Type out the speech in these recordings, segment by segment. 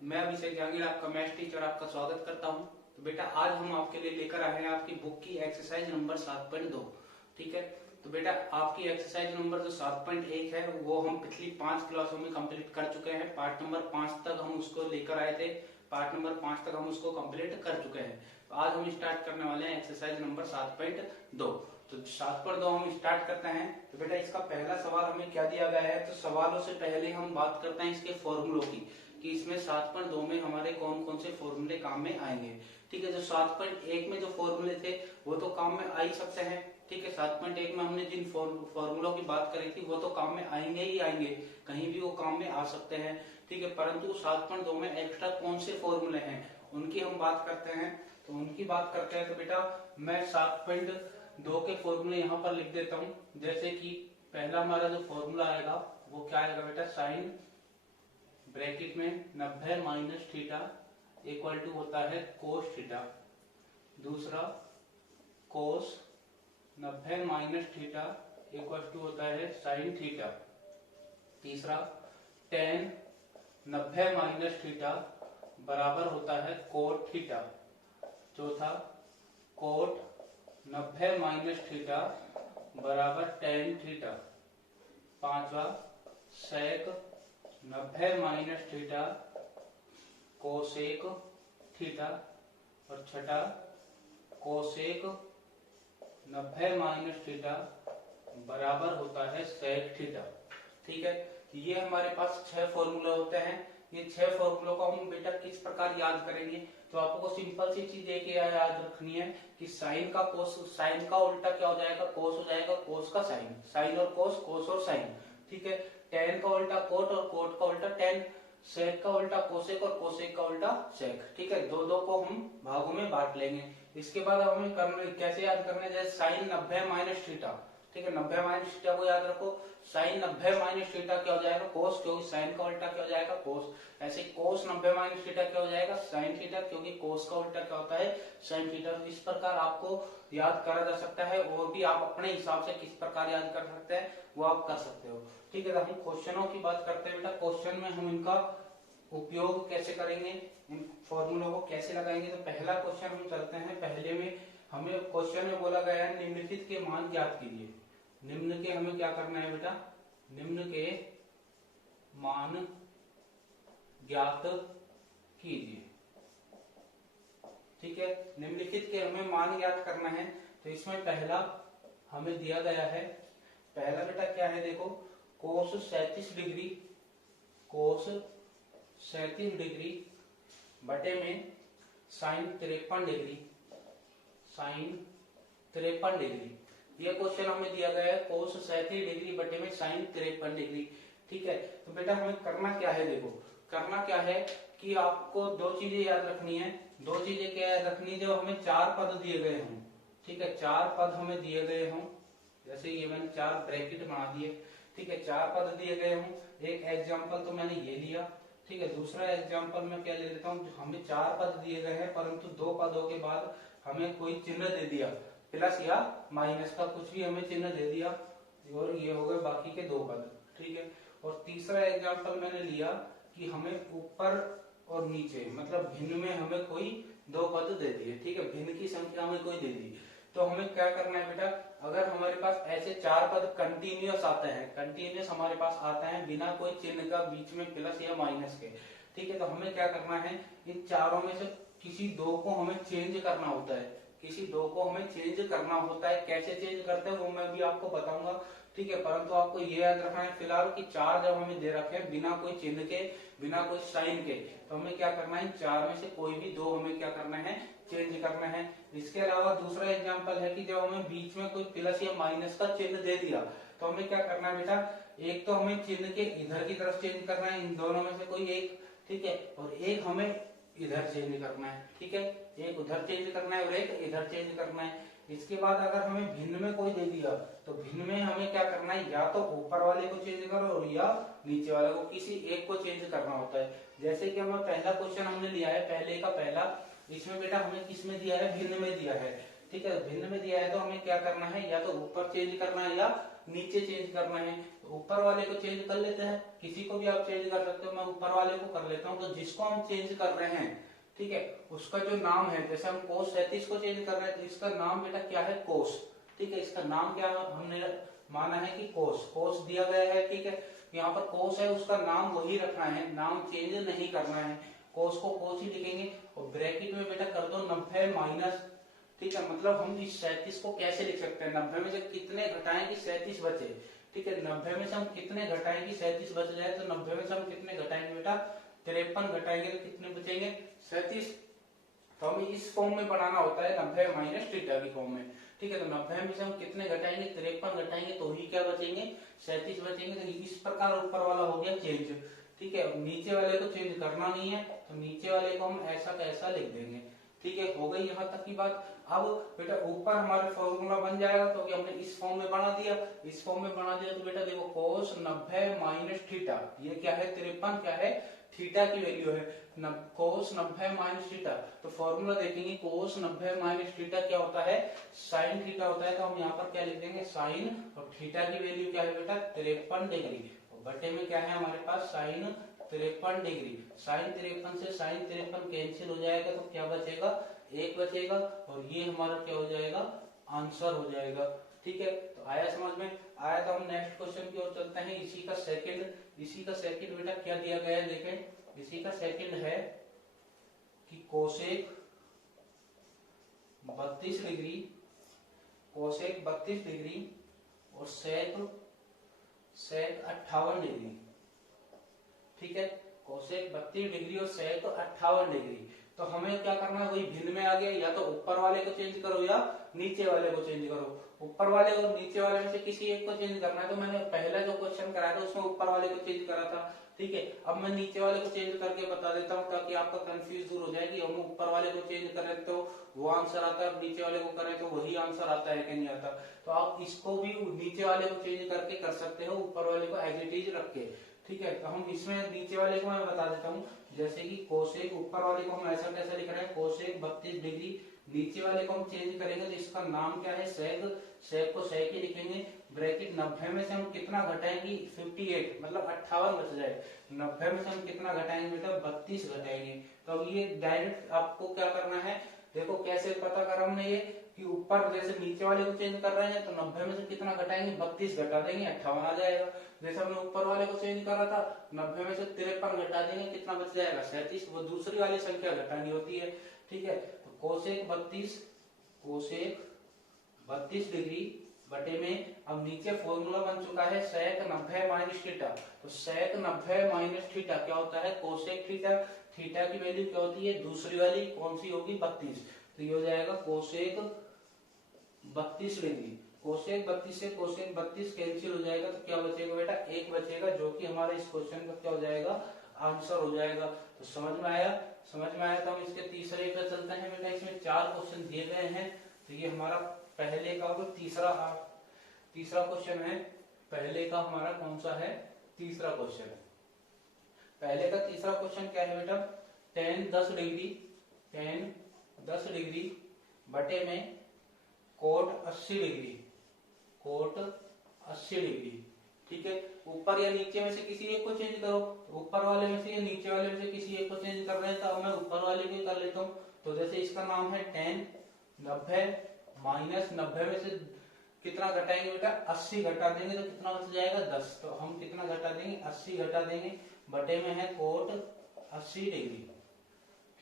मैं अभिषेक जहांगीर आपका maths teacher आपका स्वागत करता हूं। तो बेटा आज हम आपके लिए लेकर आए हैं आपकी बुक की एक्सरसाइज नंबर 7.2। ठीक है, तो बेटा आपकी एक्सरसाइज नंबर जो 7.1 है वो हम पिछली 5 क्लासों में कंप्लीट कर चुके हैं। पार्ट नंबर 5 तक हम उसको लेकर आए थे, पार्ट नंबर 5 तक हम उसको कंप्लीट कर चुके हैं। तो आज हम स्टार्ट करने वाले हैं एक्सरसाइज नंबर 7.2। तो 7.2 हम स्टार्ट करते हैं। तो बेटा इसका पहला सवाल हमें क्या दिया गया है, तो सवालों से पहले हम बात करते हैं इसके फॉर्मूलों की, कि इसमें 7.2 में हमारे कौन कौन से फॉर्मूले काम में आएंगे। ठीक है, जो 7.1 में जो फॉर्मूले थे वो तो काम में आ ही सकते हैं। ठीक है, 7.1 में हमने जिन फॉर्मूलों की बात करी थी वो तो काम में आएंगे ही आएंगे, कहीं भी वो काम में आ सकते हैं। ठीक है, परंतु 7.2 में एक्स्ट्रा कौन से फॉर्मूले हैं उनकी हम बात करते हैं। तो उनकी बात करते हैं तो बेटा मैं 7.2 के फॉर्मूले यहाँ पर लिख देता हूँ। जैसे कि पहला हमारा जो फॉर्मूला आएगा वो क्या आएगा बेटा, साइन ब्रैकेट में 90 माइनस थीटा इक्वल टू होता है कोस थीटा। दूसरा कोस 90 माइनस थीटा इक्वल टू होता है साइन थीटा। तीसरा टेन 90 माइनस थीटा बराबर होता है कोट थीटा। चौथा कोट 90 माइनस थीटा बराबर टेन थीटा। पांचवा सेक 90 माइनस थीटा कोसेक थीटा। और छठा कोसेक 90 माइनस थीटा बराबर होता है सेक थीटा। ठीक है, ये हमारे पास 6 फॉर्मूले होते हैं। ये 6 फॉर्मूलों को हम बेटा किस प्रकार याद करेंगे, तो आपको सिंपल सी चीज एक याद रखनी है कि साइन का कोस, साइन का उल्टा क्या हो जाएगा, कोस हो जाएगा, कोस का साइन, साइन और कोस, कोस और साइन। ठीक है, टेन का उल्टा कोट और कोट का उल्टा टेन, सेक का उल्टा कोसेक और कोसेक का उल्टा सेक। ठीक है, दो दो को हम भागों में बांट लेंगे। इसके बाद हमें करना कैसे याद करना है, जैसे साइन 90 माइनस थीटा। ठीक है, 90 माइनस थीटा को याद रखो। साइन 90 माइनस थीटा क्या हो जाएगा, कोस, क्योंकि साइन का उल्टा क्या हो जाएगा, कोस। ऐसे कोस 90 माइनस थीटा क्या हो जाएगा, साइन थीटा, क्योंकि कोस का उल्टा क्या होता है, साइन थीटा। इस प्रकार आपको याद करा जा सकता है, और भी आप अपने हिसाब से किस प्रकार याद कर सकते हैं वो आप कर सकते हो। ठीक है, तो हम क्वेश्चनों की बात करते हैं बेटा। क्वेश्चन में हम इनका उपयोग कैसे करेंगे, इन फॉर्मूलों को कैसे लगाएंगे। तो पहला क्वेश्चन हम चलते हैं। पहले में हमें क्वेश्चन में बोला गया है निम्नलिखित के मान ज्ञात कीजिए। निम्न के हमें क्या करना है बेटा, निम्न के मान ज्ञात कीजिए। ठीक है, निम्नलिखित के हमें मान ज्ञात करना है। तो इसमें पहला हमें दिया गया है, पहला बेटा क्या है देखो, कोस 37 डिग्री, कोस 37 डिग्री बटे में साइन 53 डिग्री, साइन 53 डिग्री। यह क्वेश्चन हमें दिया गया है कोस 37 डिग्री बटे में साइन 53 डिग्री। ठीक है, तो बेटा हमें करना क्या है, देखो करना क्या है कि आपको दो चीजें याद रखनी है। दो चीजें क्या याद रखनी है, जो हमें 4 पद दिए गए हों। ठीक है, 4 पद हमें दिए गए हों, जैसे ये मैंने 4 ब्रैकेट बना दिए। ठीक है, 4 पद दिए गए हों। एक एग्जाम्पल तो मैंने ये लिया। ठीक है, दूसरा एग्जाम्पल में क्या ले लेता हूँ, हमें 4 पद दिए गए हैं परंतु 2 पदों के बाद हमें कोई चिन्ह दे दिया, प्लस या माइनस का कुछ भी हमें चिन्ह दे दिया, और ये हो गए बाकी के 2 पद। ठीक है, और तीसरा एग्जाम्पल मैंने लिया कि हमें ऊपर और नीचे मतलब भिन्न में हमें कोई 2 पद दे दिए। ठीक है, भिन्न की संख्या हमें कोई दे दी। तो हमें क्या करना है बेटा, अगर हमारे पास ऐसे 4 पद कंटिन्यूअस आते हैं, कंटिन्यूअस हमारे पास आता है बिना कोई चिन्ह का बीच में प्लस या माइनस के। ठीक है, तो हमें क्या करना है, इन चारों में से किसी 2 को हमें चेंज करना होता है, किसी 2 को हमें चेंज करना होता है। कैसे चेंज करते हैं वो मैं भी आपको बताऊंगा। ठीक है, परंतु आपको ये याद रखना है फिलहाल कि 4 जब हमें दे रखे हैं बिना कोई चिन्ह के, बिना कोई साइन के, तो हमें क्या करना है, 4 में से कोई भी 2 हमें क्या करना है, चेंज करना है। इसके अलावा दूसरा एग्जाम्पल है कि जब हमें बीच में कोई प्लस या माइनस का चिन्ह दे दिया तो हमें क्या करना है बेटा, एक तो हमें चिन्ह के इधर की तरफ चेंज करना है, इन दोनों में से कोई एक। ठीक है, और एक हमें इधर चेंज करना है। ठीक है, एक उधर चेंज करना है और एक इधर चेंज करना है। इसके बाद अगर हमें भिन्न में कोई दे दिया तो भिन्न में हमें क्या करना है, या तो ऊपर वाले को चेंज करो और या नीचे वाले को, किसी एक को चेंज करना होता है। जैसे कि हमें पहला क्वेश्चन हमने लिया है, पहले का पहला, इसमें बेटा हमें किस में दिया है, भिन्न में दिया है। ठीक है, भिन्न में दिया है तो हमें क्या करना है, या तो ऊपर चेंज करना है या नीचे चेंज करना है। तो ऊपर वाले को चेंज कर लेते हैं, किसी को भी आप चेंज कर सकते हो, मैं ऊपर वाले को कर लेता हूँ। तो जिसको हम चेंज कर रहे हैं, ठीक है, उसका जो नाम है, जैसे हम cos 37 को चेंज कर रहे हैं तो इसका नाम बेटा क्या है, cos। ठीक है, इसका नाम क्या हमने माना है कि cos दिया गया है। ठीक है, यहाँ पर cos है, उसका नाम वही रखना है, नाम चेंज नहीं करना है। cos को cos ही लिखेंगे और ब्रैकेट में बेटा कर दो 90 माइनस। ठीक है, मतलब हम इस 37 को कैसे लिख सकते हैं, 90 में से कितने घटाएं कि 37 बचे। ठीक है, 90 में से हम कितने घटाएं कि 37 बच जाए, तो 90 में से हम कितने घटाएंगे बेटा, 53 घटाएंगे तो कितने बचेंगे, 37। तो हमें इस फॉर्म में बनाना होता है 90 माइनस थीटा की फॉर्म में। ठीक है, तो 90 में से हम कितने घटाएंगे, 53 घटाएंगे तो ही क्या बचेंगे, 37 बचेंगे। तो इस प्रकार ऊपर वाला हो गया चेंज। ठीक है, नीचे वाले को चेंज करना नहीं है, तो नीचे वाले को हम ऐसा कैसा लिख देंगे। ठीक है, हो गई यहाँ तक की बात। अब बेटा ऊपर हमारे फॉर्मूला बन जाएगा, तो हमने इस फॉर्म में बना दिया, इस फॉर्म में बना दिया। तो बेटा देखो cos 90 माइनस थीटा, ये क्या है 53, क्या है थीटा की वैल्यू है, cos 90 माइनस थीटा। तो फॉर्मूला देखेंगे cos 90 माइनस थीटा क्या होता है, साइन थीटा होता है। तो हम यहाँ पर क्या लिख देंगे, साइन, और थीटा की वैल्यू क्या है बेटा 53 डिग्री, और बटे में क्या है हमारे पास साइन 53 डिग्री। साइन 53 से साइन 53 कैंसिल हो जाएगा, तो क्या बचेगा, 1 बचेगा, और ये हमारा क्या हो जाएगा, आंसर हो जाएगा। ठीक है, तो आया समझ में, आया। तो हम नेक्स्ट क्वेश्चन की ओर चलते हैं। इसी का सेकंड बेटा क्या दिया गया है, देखें, इसी का सेकंड है कि कोसेक 32 डिग्री, कोसेक 32 डिग्री और सेक 58 डिग्री। ठीक है, कोसेक 32 डिग्री और सेक 58 डिग्री। तो हमें क्या करना है, वही भिन्न में आ गया, या तो ऊपर वाले को चेंज करो या नीचे वाले को चेंज करो। ऊपर वाले और नीचे वाले में से किसी एक को चेंज करना है। तो मैंने पहला जो क्वेश्चन कराया था उसमें ऊपर वाले को चेंज करा था। ठीक है, अब मैं नीचे वाले को चेंज करके बता देता हूँ, ताकि आपका कंफ्यूज दूर हो जाए कि हम ऊपर वाले को चेंज कर रहे तो वो आंसर आता है, नीचे वाले को करें तो वही आंसर आता है कि नहीं आता। तो आप इसको भी नीचे वाले को चेंज करके कर सकते हो, ऊपर वाले को एज इट इज रख के। ठीक है, तो हम इसमें नीचे वाले को मैं बता देता हूँ, जैसे कि कोसेक, ऊपर वाले को हम ऐसा कैसे लिख रहे हैं, कोसेक 32 डिग्री, नीचे वाले को हम चेंज करेंगे तो इसका नाम क्या है, सेक, सेक को सेक ही लिखेंगे। ब्रैकेट 90 में से हम कितना घटाएंगे, 58, मतलब 58 बच जाए। 90 में से हम कितना घटाएंगे बेटा, 32 घटाएंगे। तो अब ये डायरेक्ट आपको क्या करना है, देखो कैसे पता करा हमने ये, कि ऊपर जैसे नीचे वाले को चेंज कर रहे हैं तो 90 में से कितना घटाएंगे, 32 घटा देंगे, 58 आ जाएगा। जैसे हमने ऊपर वाले को चेंज करा था, 90 में से 53 घटा देंगे, कितना बच जाएगा, 37। वो दूसरी वाली संख्या घटानी होती है। ठीक है, तो कोसेक 32 डिग्री बटे में, अब नीचे फॉर्मूला बन चुका है सेक 90 माइनस थीटा। तो सेक 90 माइनस थीटा क्या होता है, कोसेक थीटा। थीटा की वैल्यू क्या होती है, दूसरी वाली कौन सी होगी, 32। तो ये हो जाएगा कोसेक 32 डिग्री। कोसेक 32 से कोसेक 32 कैंसिल हो जाएगा, तो क्या बचेगा बेटा, 1 बचेगा, जो कि हमारे इस क्वेश्चन का क्या हो जाएगा, आंसर हो जाएगा। तो समझ में आया, समझ में आया। तो हम इसके तीसरे पे चलते हैं बेटा। इसमें 4 क्वेश्चन दिए गए हैं, तो ये हमारा पहले का तीसरा क्वेश्चन है। पहले का हमारा कौन सा है, तीसरा क्वेश्चन। पहले का तीसरा क्वेश्चन क्या है बेटा, tan 10 डिग्री बटे में कोट 80 डिग्री, कोट 80 डिग्री। ठीक है, ऊपर या नीचे में से किसी एक को चेंज करो, ऊपर वाले में से या नीचे वाले में से किसी एक को चेंज कर रहे हैं, तो मैं ऊपर वाले को कर लेता हूँ। तो जैसे इसका नाम है tan 90 माइनस 90 में से कितना घटाएंगे बेटा, 80 घटा देंगे तो कितना बच जाएगा, 10। तो हम कितना घटा देंगे, 80 घटा देंगे, बटे में है कोट 80 डिग्री।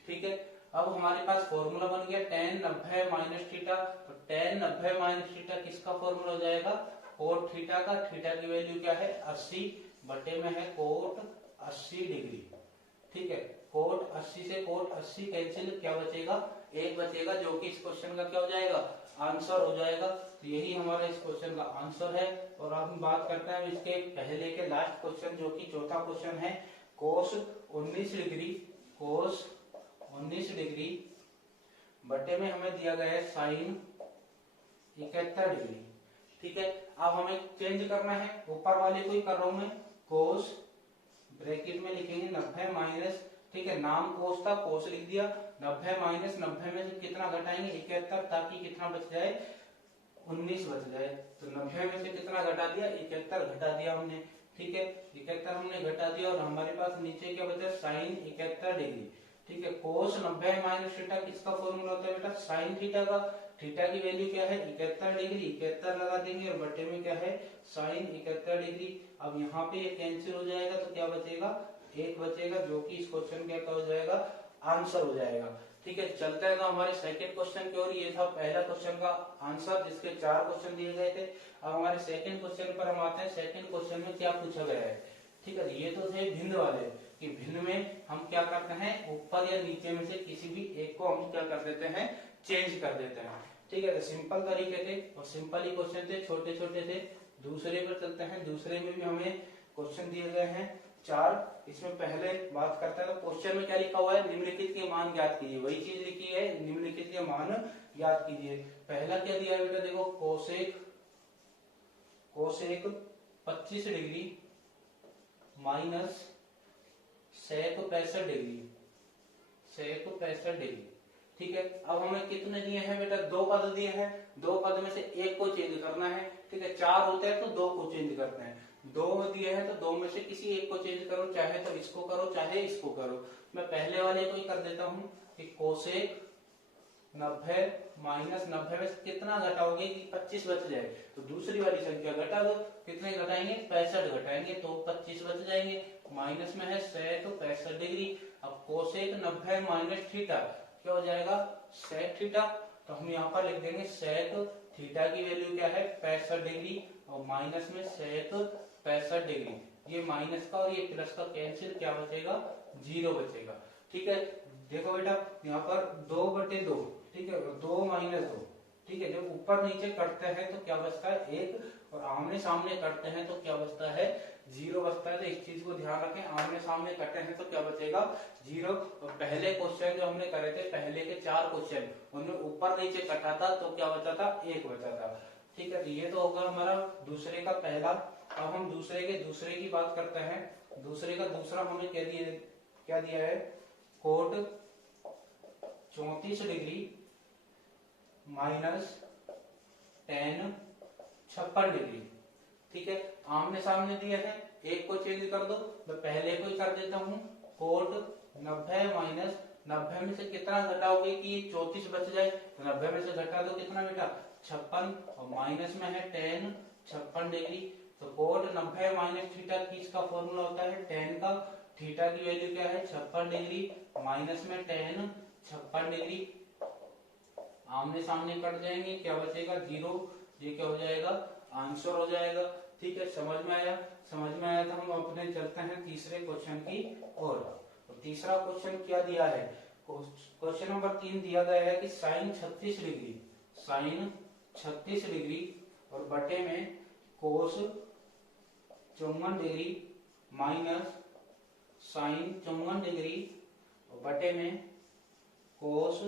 ठीक है, अब हमारे पास फॉर्मूला बन गया tan 90 माइनस थीटा। तो tan 90 माइनस थीटा किसका फॉर्मूला हो जाएगा, कोट थीटा का। थीटा की वैल्यू क्या है, 80, बटे में है कोट 80 डिग्री। ठीक है, कोट 80 से कोट 80 कैंसिल, क्या बचेगा, 1 बचेगा, जो कि इस क्वेश्चन का क्या हो जाएगा, आंसर हो जाएगा। तो यही हमारा इस क्वेश्चन का आंसर है। और अब हम बात करते हैं इसके पहले के लास्ट क्वेश्चन, जो कि चौथा क्वेश्चन है। कोस 19 डिग्री बटे में हमें दिया गया है साइन 71 डिग्री। ठीक है, अब हमें चेंज करना है, ऊपर वाले को ही कर रहा हूं मैं, कोस ब्रैकेट में लिखेंगे 90 माइनस, ठीक है, नाम कोस था, कोस लिख दिया, 90 माइनस 90 में से कितना घटाएंगे 71, ताकि कितना बच जाए 19 बच जाए। तो 90 में से कितना घटा दिया 71 घटा दिया हमने, ठीक है 71 हमने घटा दिया और हमारे पास नीचे क्या बचा साइन 71 डिग्री, ठीक है। कोस 90 माइनस थीटा किसका फॉर्मूला होता है बेटा साइन थीटा का। थीटा की वैल्यू क्या है 71 डिग्री, 71 लगा देंगे और बटे में क्या है साइन 71 डिग्री। अब यहाँ पे ये कैंसिल हो जाएगा तो क्या बचेगा 1 बचेगा, जो कि इस क्वेश्चन का क्या हो जाएगा आंसर हो जाएगा, ठीक है। चलते हैं तो हमारे सेकंड क्वेश्चन की ओर। ये था पहला क्वेश्चन का आंसर जिसके 4 क्वेश्चन दिए गए थे। अब हमारे सेकंड क्वेश्चन पर हम आते हैं। सेकंड क्वेश्चन में क्या पूछा गया है, ठीक है। ये तो थे भिन्न वाले कि भिन्न में हम क्या करते हैं ऊपर या नीचे में से किसी भी एक को हम क्या कर देते हैं चेंज कर देते हैं, ठीक है। तो सिंपल तरीके थे और सिंपल ही क्वेश्चन थे, छोटे छोटे थे। दूसरे पर चलते हैं। दूसरे में भी हमें क्वेश्चन दिए गए हैं 4। इसमें पहले बात करते हैं तो क्वेश्चन में क्या लिखा हुआ है निम्नलिखित के मान ज्ञात कीजिए। वही चीज लिखी है निम्नलिखित के मान ज्ञात कीजिए। पहला क्या दिया है बेटा देखो cosec 25 degree minus sec 65 degree, sec 65 degree, ठीक है। अब हमें कितने दिए हैं बेटा 2 पद दिए हैं। 2 पद में से एक को चेंज करना है, ठीक है। 4 होते हैं तो 2 को चेंज करते हैं। 2 दिए हैं तो 2 में से किसी एक को चेंज करो, चाहे तो इसको करो चाहे इसको करो। मैं पहले वाले को ही कर देता हूँ कि कोसेक 90 माइनस 90 में से कितना घटाओगे कि 25 बच जाए, तो दूसरी वाली संख्या घटा दो। कितने घटाएंगे 65 घटाएंगे तो 25 बच जाएंगे। माइनस में है सेक 65 डिग्री। अब कोसेक 90 माइनस थीटा क्या हो जाएगा सेक थीटा। तो हम यहाँ पर लिख देंगे सेक थीटा की वैल्यू क्या है 65 डिग्री और माइनस में सेक 65 डिग्री। ये माइनस का और ये प्लस का कैंसिल क्या बचेगा 0 बचेगा, ठीक है। देखो बेटा यहाँ पर 2/2, ठीक है 2 माइनस 2, ठीक है। जब ऊपर नीचे करते हैं तो क्या बचता है 1 और आमने सामने करते हैं तो क्या बचता है 0 बचता है। तो इस चीज को ध्यान रखें, आमने सामने करते हैं तो क्या बचेगा 0। और पहले क्वेश्चन जो हमने करे थे पहले के 4 क्वेश्चन उनमें ऊपर नीचे कटा था तो क्या बचा था 1 बचा था, ठीक है। तो ये तो होगा हमारा दूसरे का पहला। अब हम दूसरे के दूसरे की बात करते हैं। दूसरे का दूसरा हमें क्या दिया है cot 34 degree minus tan 56 degree, ठीक है। आमने सामने दिया है, एक को चेंज कर दो। मैं पहले को ही कर देता हूँ कोट 90 माइनस 90 में से कितना घटाओगे कि 34 बच जाए, तो 90 में से घटा दो कितना बेटा 56 और माइनस में है tan 56 डिग्री। तो कोट 90 माइनस थीटा किसका फॉर्मूला होता है tan का। थीटा की वैल्यू क्या है 56 डिग्री माइनस में tan 56 डिग्री। आमने सामने कट जाएंगे क्या बचेगा 0। ये क्या हो जाएगा आंसर हो जाएगा, ठीक है। समझ में आया। समझ में आया तो हम अपने चलते हैं तीसरे क्वेश्चन की ओर। तो तीसरा क्वेश्चन क्या दिया है क्वेश्चन नंबर 3 दिया गया है कि साइन 36 डिग्री, साइन 36 डिग्री और बटे में कोस 54 डिग्री माइनस साइन 54 डिग्री और बटे में कोस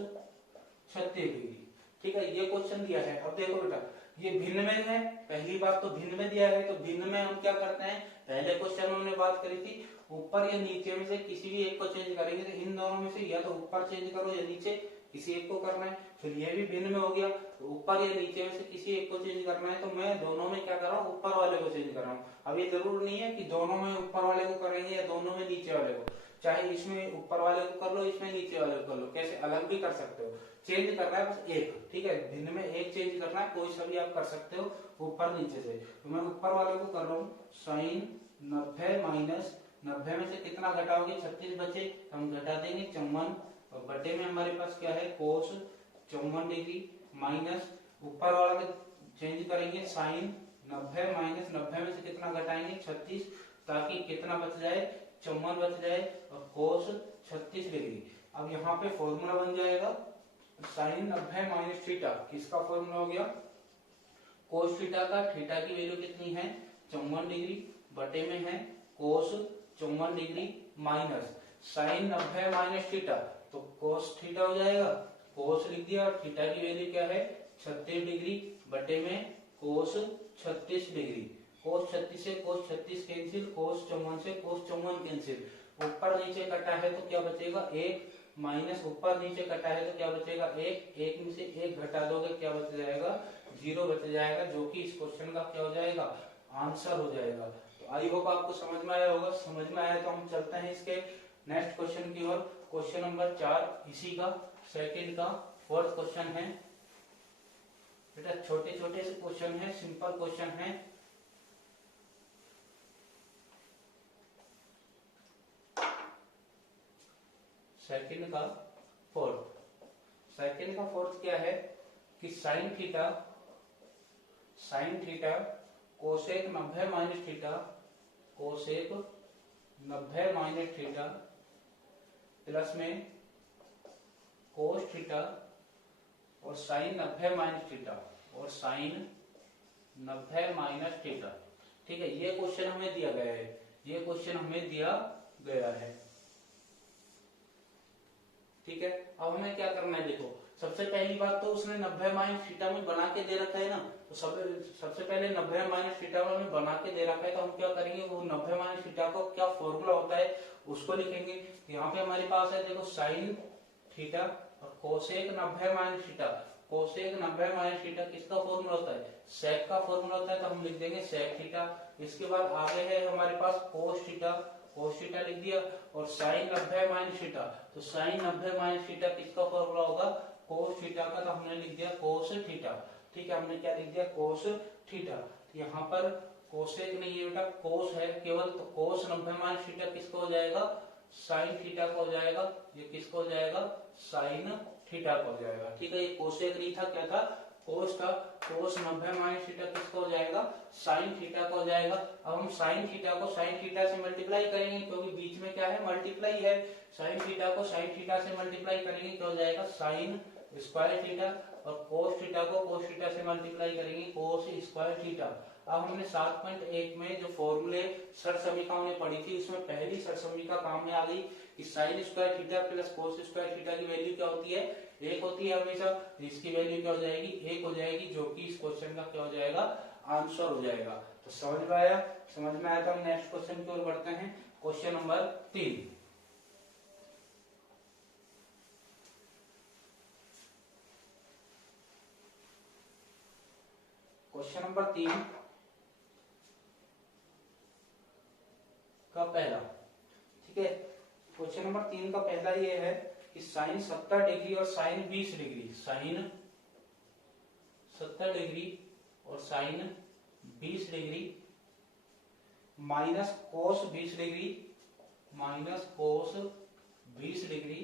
36 डिग्री, ठीक है। ये क्वेश्चन दिया है। अब देखो बेटा ये भिन्न में है, पहली बात तो भिन्न में दिया है तो भिन्न में हम क्या करते हैं पहले क्वेश्चन में हमने बात करी थी ऊपर या नीचे में से किसी भी एक को चेंज करेंगे। तो इन दोनों में से या तो ऊपर चेंज करो या नीचे किसी एक को करना है। फिर ये भी भिन्न में हो गया तो ऊपर या नीचे में से किसी एक को चेंज करना है। तो मैं दोनों में क्या कर रहा हूँ ऊपर वाले को चेंज कर रहा हूँ। अब ये जरूर नहीं है कि दोनों में ऊपर वाले को करेंगे या दोनों में नीचे वाले को, चाहे इसमें ऊपर वाले को कर लो इसमें नीचे वाले को कर लो, कैसे अलग भी कर सकते हो। चेंज करना है बस एक, ठीक है। भिन्न में एक चेंज करना है, कोई सा भी आप कर सकते हो ऊपर नीचे से। तो मैं ऊपर वाले को कर रहा हूँ साइन 90 माइनस 90 में से कितना घटाओगे 36 बचे तो हम घटा देंगे 54 और बटे में हमारे पास क्या है कोस 54 डिग्री माइनस ऊपर वाला चेंज करेंगे साइन 90 माइनस 90 में से कितना घटाएंगे 36 ताकि कितना बच जाए 54 बच जाए और कोस 36 डिग्री। अब यहाँ पे फॉर्मूला बन जाएगा साइन 90 माइनस थीटा किसका फॉर्मूला हो गया कोस थीटा का। थीटा की वैल्यू कितनी है 54 डिग्री बटे में है cos 54 degree minus sine 90 minus theta तो कोस थीटा हो जाएगा। कोस लिख दिया और थीटा की वैल्यू क्या है 36 डिग्री बटे में कोस 36 डिग्री। कोस 36 से कोस 36 कैंसिल, कोस 54 से कोस 54 कैंसिल। ऊपर नीचे कटा है तो क्या बचेगा 1 माइनस ऊपर नीचे कटा है तो क्या बचेगा 1, 1 में से 1 घटा दोगे क्या बच जाएगा 0 बच जाएगा, जो कि इस क्वेश्चन का क्या हो जाएगा आंसर हो जाएगा। तो आई होप आपको समझ में आया होगा। समझ में आया तो हम चलते हैं इसके नेक्स्ट क्वेश्चन की ओर। क्वेश्चन नंबर 4 इसी का सेकंड का फोर्थ क्वेश्चन है बेटा। छोटे छोटे से क्वेश्चन है, सिंपल क्वेश्चन है। सेकंड का फोर्थ क्या है कि sine theta cosec 90 minus theta plus में कोस थीटा और साइन 90 माइनस थीटा। ठीक है, ये क्वेश्चन हमें दिया गया है। ठीक है, अब हमें क्या करना है, देखो सबसे पहली बात तो उसने 90 माइनस थीटा में बना के दे रखा है ना, तो सबसे पहले 90 माइनस थीटा में बना के दे रखा है, तो हम क्या करेंगे वो 90 माइनस थीटा को क्या फॉर्मूला होता है उसको लिखेंगे। यहाँ पे हमारे पास है देखो साइन थीटा और cosec 90 minus theta. Cosec 90 minus theta किसका फॉर्मूला होता है, सेक का फॉर्मूला होता है, तो हम लिख देंगे सेक थीटा। इसके बाद आगे है हमारे पास कोस थीटा लिख दिया, और साइन 90 माइनस थीटा, तो साइन 90 माइनस थीटा किसका फॉर्मूला होगा कोस थीटा का, तो हमने लिख दिया कोस थीटा। ठीक है, हमने क्या लिख दिया कोस थीटा। यहाँ पर कोसेक नहीं है बेटा, कोस है केवल, तो कोस 90 माइनस थीटा किसका हो जाएगा साइन थीटा का हो जाएगा। ये किसका हो जाएगा साइन थीटा का हो जाएगा। ठीक है, ये कोसेक नहीं था, क्या था कोस था। कोस 90 माइनस थीटा किसका हो जाएगा साइन थीटा का हो जाएगा। अब हम साइन थीटा को साइन थीटा से मल्टीप्लाई करेंगे, क्योंकि बीच में क्या है मल्टीप्लाई है। साइन थीटा को साइन थीटा से मल्टीप्लाई करेंगे क्या हो जाएगा साइन स्क्वायर थीटा, और कोस थीटा को कोस थीटा से मल्टीप्लाई करेंगे कोस स्क्वायर थीटा। अब हमने 7.1 में जो फॉर्मूले सरसमीकाओं ने पढ़ी थी, उसमें पहली सरसमीका काम में आ गई कि sine square theta plus cos square theta की वैल्यू क्या होती है 1 होती है हमेशा। इसकी वैल्यू क्या हो जाएगी 1 हो जाएगी, जो कि इस क्वेश्चन का क्या हो जाएगा आंसर हो जाएगा। तो समझ में आया तो हम नेक्स्ट क्वेश्चन की ओर बढ़ते हैं। Question number 3। क्वेश्चन नंबर 3 का पहला। ठीक है, क्वेश्चन नंबर 3 का पहला ये है कि साइन 70 डिग्री और साइन 20 डिग्री, साइन 70 डिग्री और sine 20 degree minus cos 20 degree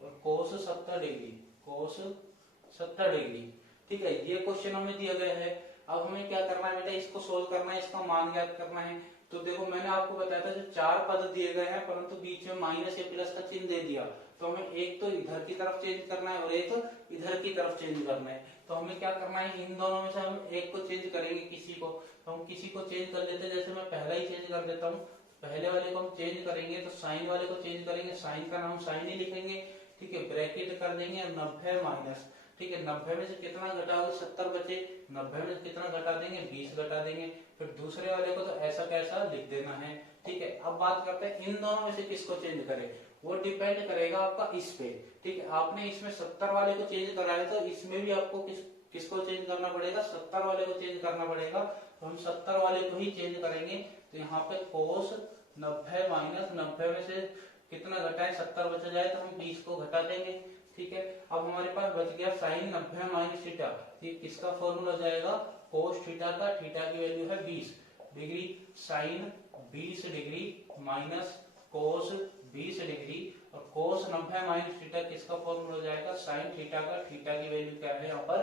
और कोस 70 डिग्री। ठीक है, ये क्वेश्चन हमें दिया गया है। अब हमें क्या करना है बेटा, इसको सोल्व करना है, इसका मान ज्ञात करना है। तो देखो मैंने आपको बताया था जो 4 पद दिए गए हैं, परंतु बीच में माइनस या प्लस का चिन्ह दे दिया, तो हमें एक तो इधर की तरफ चेंज करना है और एक इधर की तरफ चेंज करना है। तो हमें क्या करना है, इन दोनों में से हम एक को चेंज करेंगे किसी को, तो हम किसी को चेंज कर लेते हैं। जैसे मैं पहला ही चेंज कर देता हूँ, पहले वाले को हम चेंज करेंगे, तो साइन वाले को चेंज करेंगे, साइन का नाम साइन ही लिखेंगे। ठीक है, ब्रैकेट कर देंगे 90 माइनस। ठीक है, 90 में से कितना घटाओगे 70 बचे, 90 में से कितना घटा देंगे 20 घटा देंगे। फिर दूसरे वाले को तो ऐसा कैसा लिख देना है। ठीक है, अब बात करते हैं इन दोनों में से किसको चेंज करें, वो डिपेंड करेगा आपका इस पे। ठीक है, आपने इसमें 70 वाले को चेंज करा है, तो इसमें भी आपको किसको चेंज करना पड़ेगा 70 वाले को चेंज करना पड़ेगा। तो हम 70 वाले को ही चेंज करेंगे। तो यहाँ पे कोस 90 माइनस 90 में से कितना घटाए 70 बचा जाए, तो हम 20 को घटा देंगे। ठीक है, अब हमारे पास बच गया साइन 90 माइनस थीटा। ये किसका फॉर्मूला जाएगा कोस थीटा का, थीटा की वैल्यू है 20 degree, sine 20 degree minus cos 20 degree, और कोस 90 माइनस थीटा किसका फॉर्मूला जाएगा साइन थीटा का, थीटा की वैल्यू क्या है यहाँ पर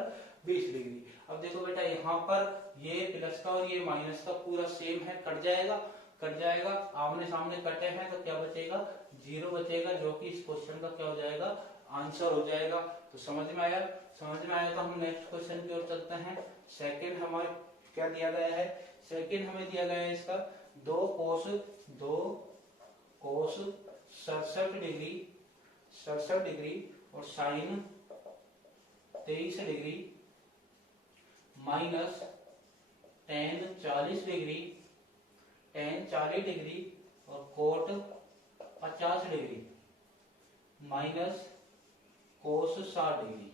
20 डिग्री। अब देखो बेटा यहाँ पर ये प्लस का और ये माइनस का पूरा सेम है, कट जाएगा, आमने सामने कटे हैं, तो क्या बचेगा 0 बचेगा, जो कि इस क्वेश्चन का क्या हो जाएगा आंसर हो जाएगा। तो समझ में आया तो हम नेक्स्ट क्वेश्चन की ओर चलते हैं। सेकंड हमारे क्या दिया गया है, सेकंड हमें दिया गया है इसका 2 कोस 67 डिग्री और sin 23 degree minus tan 40 degree और cot 50 degree. Minus cos 60 degree.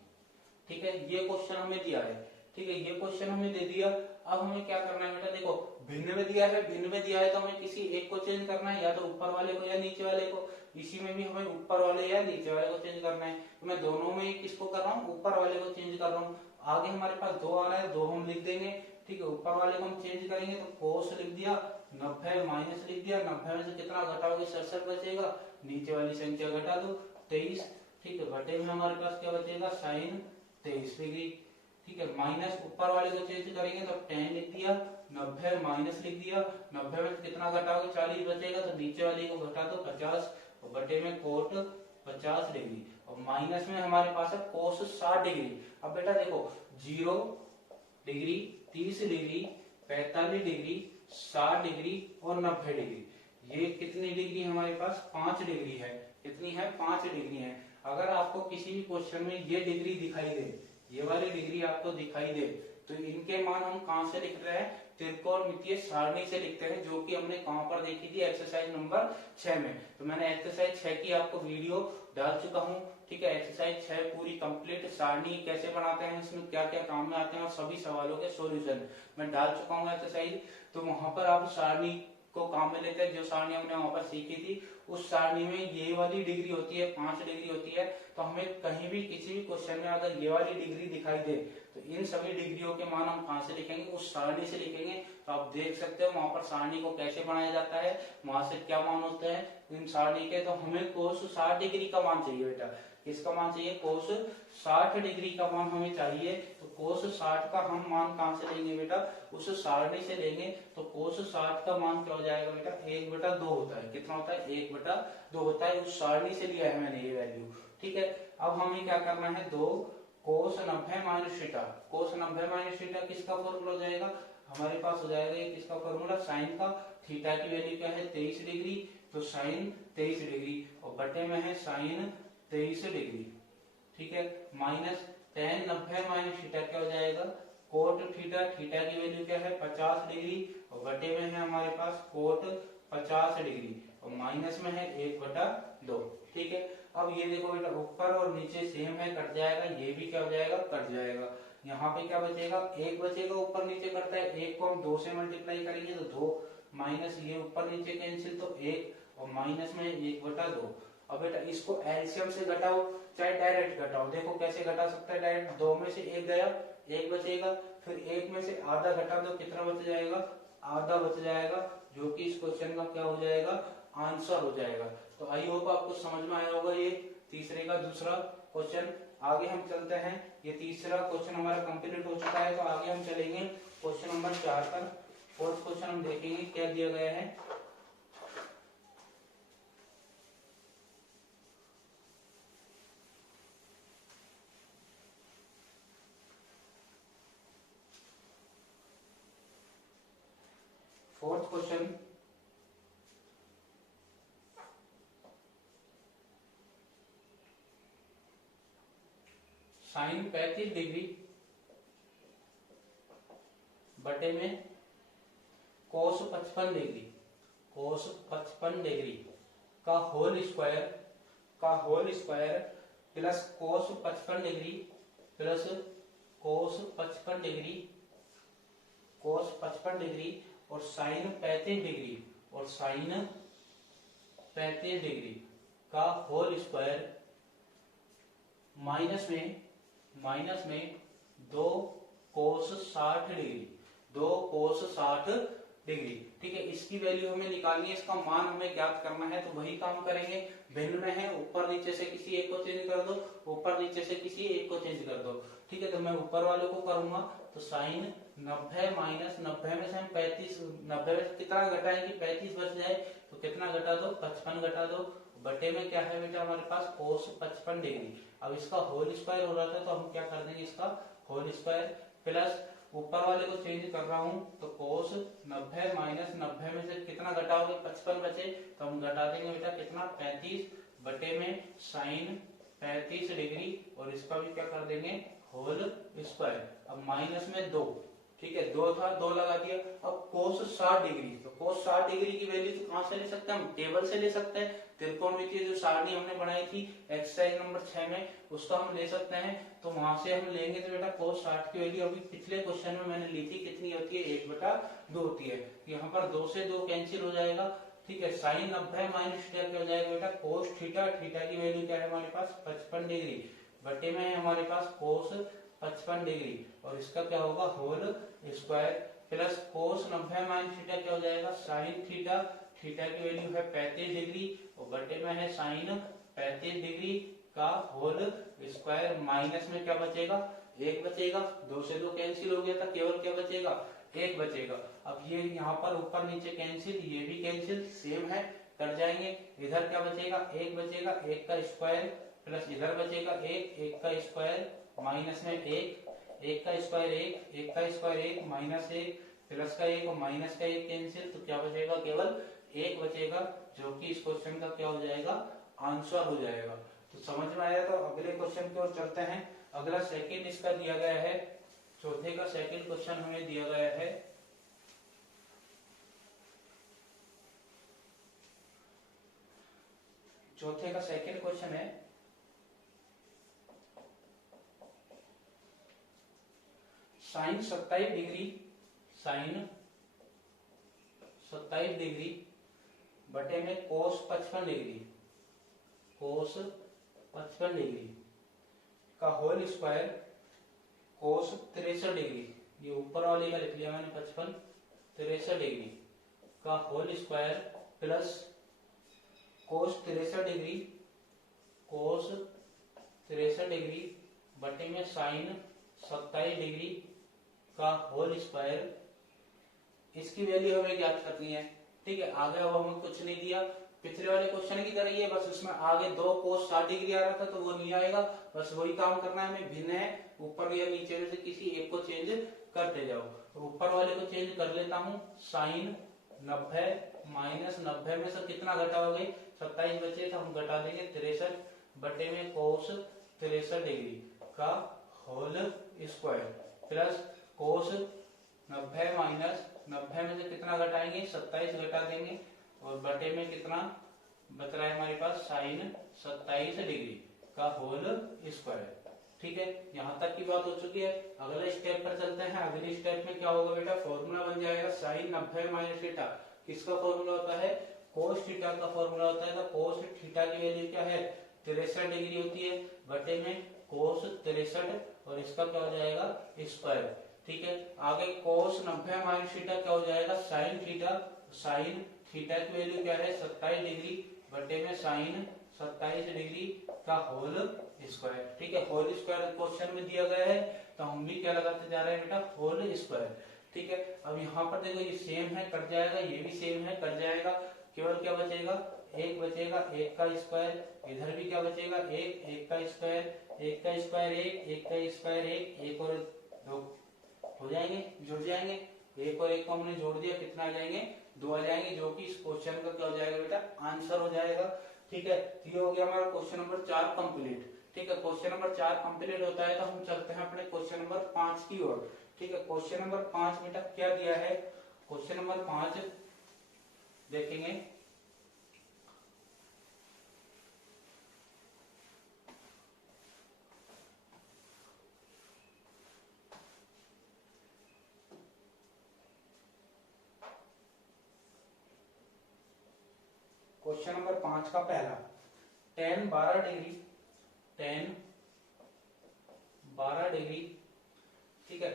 ठीक है, ये क्वेश्चन हमें दिया है। ठीक है, ये क्वेश्चन हमें दे दिया। अब हमें क्या करना है बेटा, देखो भिन्न में दिया है, भिन्न में दिया है तो हमें किसी एक को चेंज करना है, या तो ऊपर वाले को या नीचे वाले को। इसी में भी हमें ऊपर वाले या नीचे वाले को चेंज करना है, तो मैं दोनों में किसको कर रहा हूँ, ऊपर वाले को चेंज कर रहा हूँ। आगे हमारे पास 2 आ रहा है, 2 हम लिख देंगे। ठीक है, ऊपर वाले को हम चेंज करेंगे तो कोस लिख दिया, 90 माइनस लिख दिया, 90 में से कितना घटाओगे, 67 बचेगा। नीचे वाली संख्या घटा दो, 23। ठीक है, बटे में हमारे पास क्या बचेगा, साइन 23 डिग्री। ठीक है, माइनस ऊपर वाले को चेंज करेंगे तो 10 लिख दिया, 90 माइनस लिख दिया, 90 में कितना घटाओगे, 40 बचेगा, तो नीचे वाले को घटा दो 50, और बटे में कोट 50 डिग्री, और माइनस में हमारे पास है कोस 60 डिग्री। अब बेटा देखो 0 डिग्री, 30 डिग्री, 45 डिग्री, 60 डिग्री और 90 डिग्री। ये कितनी डिग्री हमारे पास, 5 डिग्री है। कितनी है, 5 डिग्री है। अगर आपको किसी भी क्वेश्चन में ये डिग्री दिखाई दे, ये वाली डिग्री आपको दिखाई दे, तो इनके मान हम कहां से लिख रहे हैं, त्रिकोणमितीय सारणी से लिखते हैं, जो कि हमने कहां पर देखी थी, एक्सरसाइज नंबर 6 में। तो मैंने एक्सरसाइज 6 की आपको वीडियो डाल चुका हूं। ठीक है, एक्सरसाइज 6 पूरी कंप्लीट, सारणी कैसे बनाते हैं, इसमें क्या क्या काम में आते हैं, और सभी सवालों के सॉल्यूशन मैं डाल चुका हूं एक्सरसाइज। तो वहां पर आप सारणी को काम में लेते हैं, जो सारणी हमने वहां पर सीखी थी, उस सारणी में ये वाली डिग्री होती है, 5 डिग्री होती है। तो हमें कहीं भी किसी भी क्वेश्चन में अगर ये वाली डिग्री दिखाई दे, तो इन सभी डिग्रियों के मान हम कहां से लिखेंगे, उस सारणी से लिखेंगे। तो आप देख सकते हो वहां पर सारणी को कैसे बनाया जाता है, वहां से क्या मान होते हैं इन सारणी के। तो हमें कोस 60 डिग्री का मान चाहिए बेटा, किसका मान चाहिए, कोस 60 डिग्री का मान हमें चाहिए। तो कोस 60 का हम मान कहां से लेंगे बेटा, उस सारणी से लेंगे। तो कोस 60 का मान क्या हो जाएगा बेटा, 1/2 होता है। कितना होता है, 1/2 होता है। उस सारणी से लिया है मैंने ये वैल्यू। ठीक है, अब हमें क्या करना है, 2 कोस 90 minus theta. Cos 90 minus theta किसका फॉर्मूला हो जाएगा, हमारे पास हो जाएगा ये किसका फॉर्मूला, साइन का। थीटा की वैल्यू क्या है, 23 डिग्री, तो साइन 23 डिग्री, और बटे में है साइन 23 डिग्री। ठीक है, माइनस tan 90 माइनस थीटा क्या हो जाएगा, कोट थीटा। थीटा की वैल्यू क्या है, 50 डिग्री, और बटे में है हमारे पास कोट 50 डिग्री, और माइनस में है 1/2। ठीक है, अब ये देखो बेटा ऊपर और नीचे सेम है, कट जाएगा, ये भी क्या हो जाएगा, कट जाएगा। यहाँ पे क्या बचेगा, 1 बचेगा, ऊपर नीचे करता है, 1 को हम 2 से मल्टीप्लाई करेंगे तो 2, माइनस ये ऊपर नीचे कैंसिल तो 1, और माइनस में 1/2। अब बेटा इसको एलसीएम से घटाओ चाहे डायरेक्ट घटाओ, देखो कैसे घटा सकता है डायरेक्ट। 2 में से 1 गया, 1 बचेगा, फिर 1 में से आधा घटा दो, कितना बच जाएगा, आधा बच जाएगा, जो कि इस क्वेश्चन का क्या हो जाएगा, आंसर हो जाएगा। तो आई होप आपको समझ में आया होगा ये तीसरे का दूसरा क्वेश्चन। आगे हम चलते हैं, ये तीसरा क्वेश्चन हमारा कंप्लीट हो चुका है। तो आगे हम चलेंगे क्वेश्चन नंबर 4 पर। फोर्थ क्वेश्चन हम देखेंगे क्या दिया गया है। फोर्थ क्वेश्चन, साइन 35 डिग्री बटे में कोस 55 डिग्री, कोस 55 डिग्री का whole square plus cos 55 degree plus cos 55 degree, cos 55 degree और साइन 35 डिग्री, और साइन 35 डिग्री का होल स्क्वायर माइनस में 2 कोस 60 डिग्री, 2 कोस 60 डिग्री। ठीक है, इसकी वैल्यू हमें निकालनी है, इसका मान हमें ज्ञात करना है। तो वही काम करेंगे, भिन्न में है, ऊपर नीचे से किसी एक को चेंज कर दो, ऊपर नीचे से किसी एक को चेंज कर दो। ठीक है, तो मैं ऊपर वाले को करूंगा, तो साइन 90 माइनस 90 में से हम 35, 90 में कितना घटाएंगे, 35 बच जाए, तो कितना घटा दो, 55 घटा दो, बटे में क्या है बेटा हमारे पास कोस 55 डिग्री। अब इसका होल स्क्वायर हो रहा था, तो हम क्या कर देंगे, इसका होल स्क्वायर प्लस ऊपर वाले को चेंज कर रहा हूं, तो कोस 90 माइनस 90 में से कितना घटाओगे, 55 बचे, तो हम घटा देंगे बेटा कितना, 35, बटे में साइन 35 डिग्री, और इसका भी क्या कर देंगे, होल स्क्वायर। अब माइनस में 2, ठीक है, 2 था, 2 लगा दिया। अब cos 60 डिग्री, तो cos 60 डिग्री की वैल्यू तो कहां से ले सकते हैं हम, टेबल से ले सकते हैं। त्रिकोणमितीय जो सारणी हमने बनाई थी एक्सरसाइज नंबर 6 में, उसका हम ले सकते हैं। तो वहां से हम लेंगे तो बेटा cos 60 की वैल्यू अभी पिछले क्वेश्चन में मैंने ली थी, कितनी होती है, 1/2 होती है। यहाँ पर 2 से 2 कैंसिल हो जाएगा, ठीक है। साइन 90 माइनस थीटा क्या हो जाएगा बेटा, cos थीटा, थीटा की वैल्यू क्या है हमारे पास 55 डिग्री, बटे में है हमारे पास cos 55 डिग्री, और इसका क्या होगा whole square, plus cos 90 minus theta क्या हो जाएगा साइन थीटा, थीटा की वैल्यू है 35 डिग्री, और बटे में है साइन 35 डिग्री का होल स्क्वायर, माइनस में क्या बचेगा, 1 बचेगा। 2 से 2 कैंसिल हो गया था, केवल क्या बचेगा, 1 बचेगा। अब ये यहाँ पर ऊपर नीचे कैंसिल, ये भी कैंसिल, सेम है, कर जाएंगे। इधर क्या बचेगा, 1 बचेगा, 1 का स्क्वायर, प्लस इधर बचेगा 1, 1 का स्क्वायर, माइनस में 1, 1 का स्क्वायर 1, 1 का स्क्वायर 1, माइनस 1, प्लस का 1 और माइनस का 1 कैंसिल, तो क्या बचेगा, केवल 1 बचेगा, जो कि इस क्वेश्चन का क्या हो जाएगा, आंसर हो जाएगा। तो समझ में आया, तो अगले क्वेश्चन की ओर चलते हैं। अगला सेकंड इसका दिया गया है, चौथे का सेकंड क्वेश्चन हमें दिया गया है। चौथे का सेकंड क्वेश्चन है, साइन 27 डिग्री, साइन 27 डिग्री बटे में कोस 55 डिग्री, कोस 55 डिग्री का होल स्क्वायर, कोस 63 डिग्री, ये ऊपर वाले का लिख लिया मैंने 55, 63 डिग्री का whole square, plus cos 63 degree, cos 63 degree बटे में साइन 27 डिग्री का होल स्क्वायर। इसकी वैल्यू हमें ज्ञात करनी है, ठीक है। आगे अब हमें कुछ नहीं दिया, पिछले वाले क्वेश्चन की तरह ही है, बस उसमें आगे 2 कोस 60 डिग्री आ रहा था तो वो नहीं आएगा, बस वही काम करना है हमें, भिन्न है, ऊपर या नीचे में से किसी एक को चेंज करते जाओ। तो ऊपर वाले को चेंज कर लेता हूँ, साइन 90 माइनस 90 में से कितना घटाओगे, 27 बचे तो हम घटा देंगे 63 बटे में कोस 63 डिग्री का whole square, plus cos 90 minus 90 में से कितना घटाएंगे, 27 घटा देंगे, और बटे में कितना बच रहा है हमारे पास साइन 27 डिग्री का होल स्क्वायर, ठीक है। यहाँ तक की बात हो चुकी है। अगले स्टेप पर चलते हैं। अगले स्टेप में क्या होगा बेटा, फॉर्मूला बन जाएगा साइन 90 माइनस थीटा, किसका फॉर्मूला होता है, कोस थीटा का फॉर्मूला होता है। तो कोस थीटा की वैल्यू क्या है, 63 डिग्री होती है, बटे में कोस 63, और इसका क्या हो जाएगा स्क्वायर, ठीक है। आगे कोस 90 माइनस थीटा क्या हो जाएगा साइन थीटा, साइन थीटा की वैल्यू क्या है 27 डिग्री बटे में साइन 27 डिग्री का होल स्क्वायर, ठीक है। होल स्क्वायर क्वेश्चन में दिया गया है, तो हम भी क्या लगाते जा रहे हैं बेटा, होल स्क्वायर, ठीक है। अब यहाँ पर देखो ये सेम है, कट जाएगा, ये भी सेम है, कट जाएगा, केवल क्या बचेगा, 1 बचेगा, 1 का स्क्वायर, इधर भी क्या बचेगा 1, 1 का स्क्वायर, 1 का स्क्वायर 1, 1 का स्क्वायर 1, 1 और 2 हो जाएंगे, जुड़ जाएंगे, 1 और 1 को हमने जोड़ दिया, कितना आ जाएंगे, 2 आ जाएंगे, जो कि इस क्वेश्चन का क्या हो जाएगा बेटा, आंसर हो जाएगा, ठीक है। तो ये हो गया हमारा क्वेश्चन नंबर 4 कंप्लीट, ठीक है। क्वेश्चन नंबर 4 कंप्लीट होता है तो हम चलते हैं अपने क्वेश्चन नंबर 5 की ओर, ठीक है। क्वेश्चन नंबर 5 बेटा क्या दिया है, क्वेश्चन नंबर 5 देखेंगे। क्वेश्चन नंबर 5 का पहला, tan 12 डिग्री, tan 12 डिग्री, ठीक है,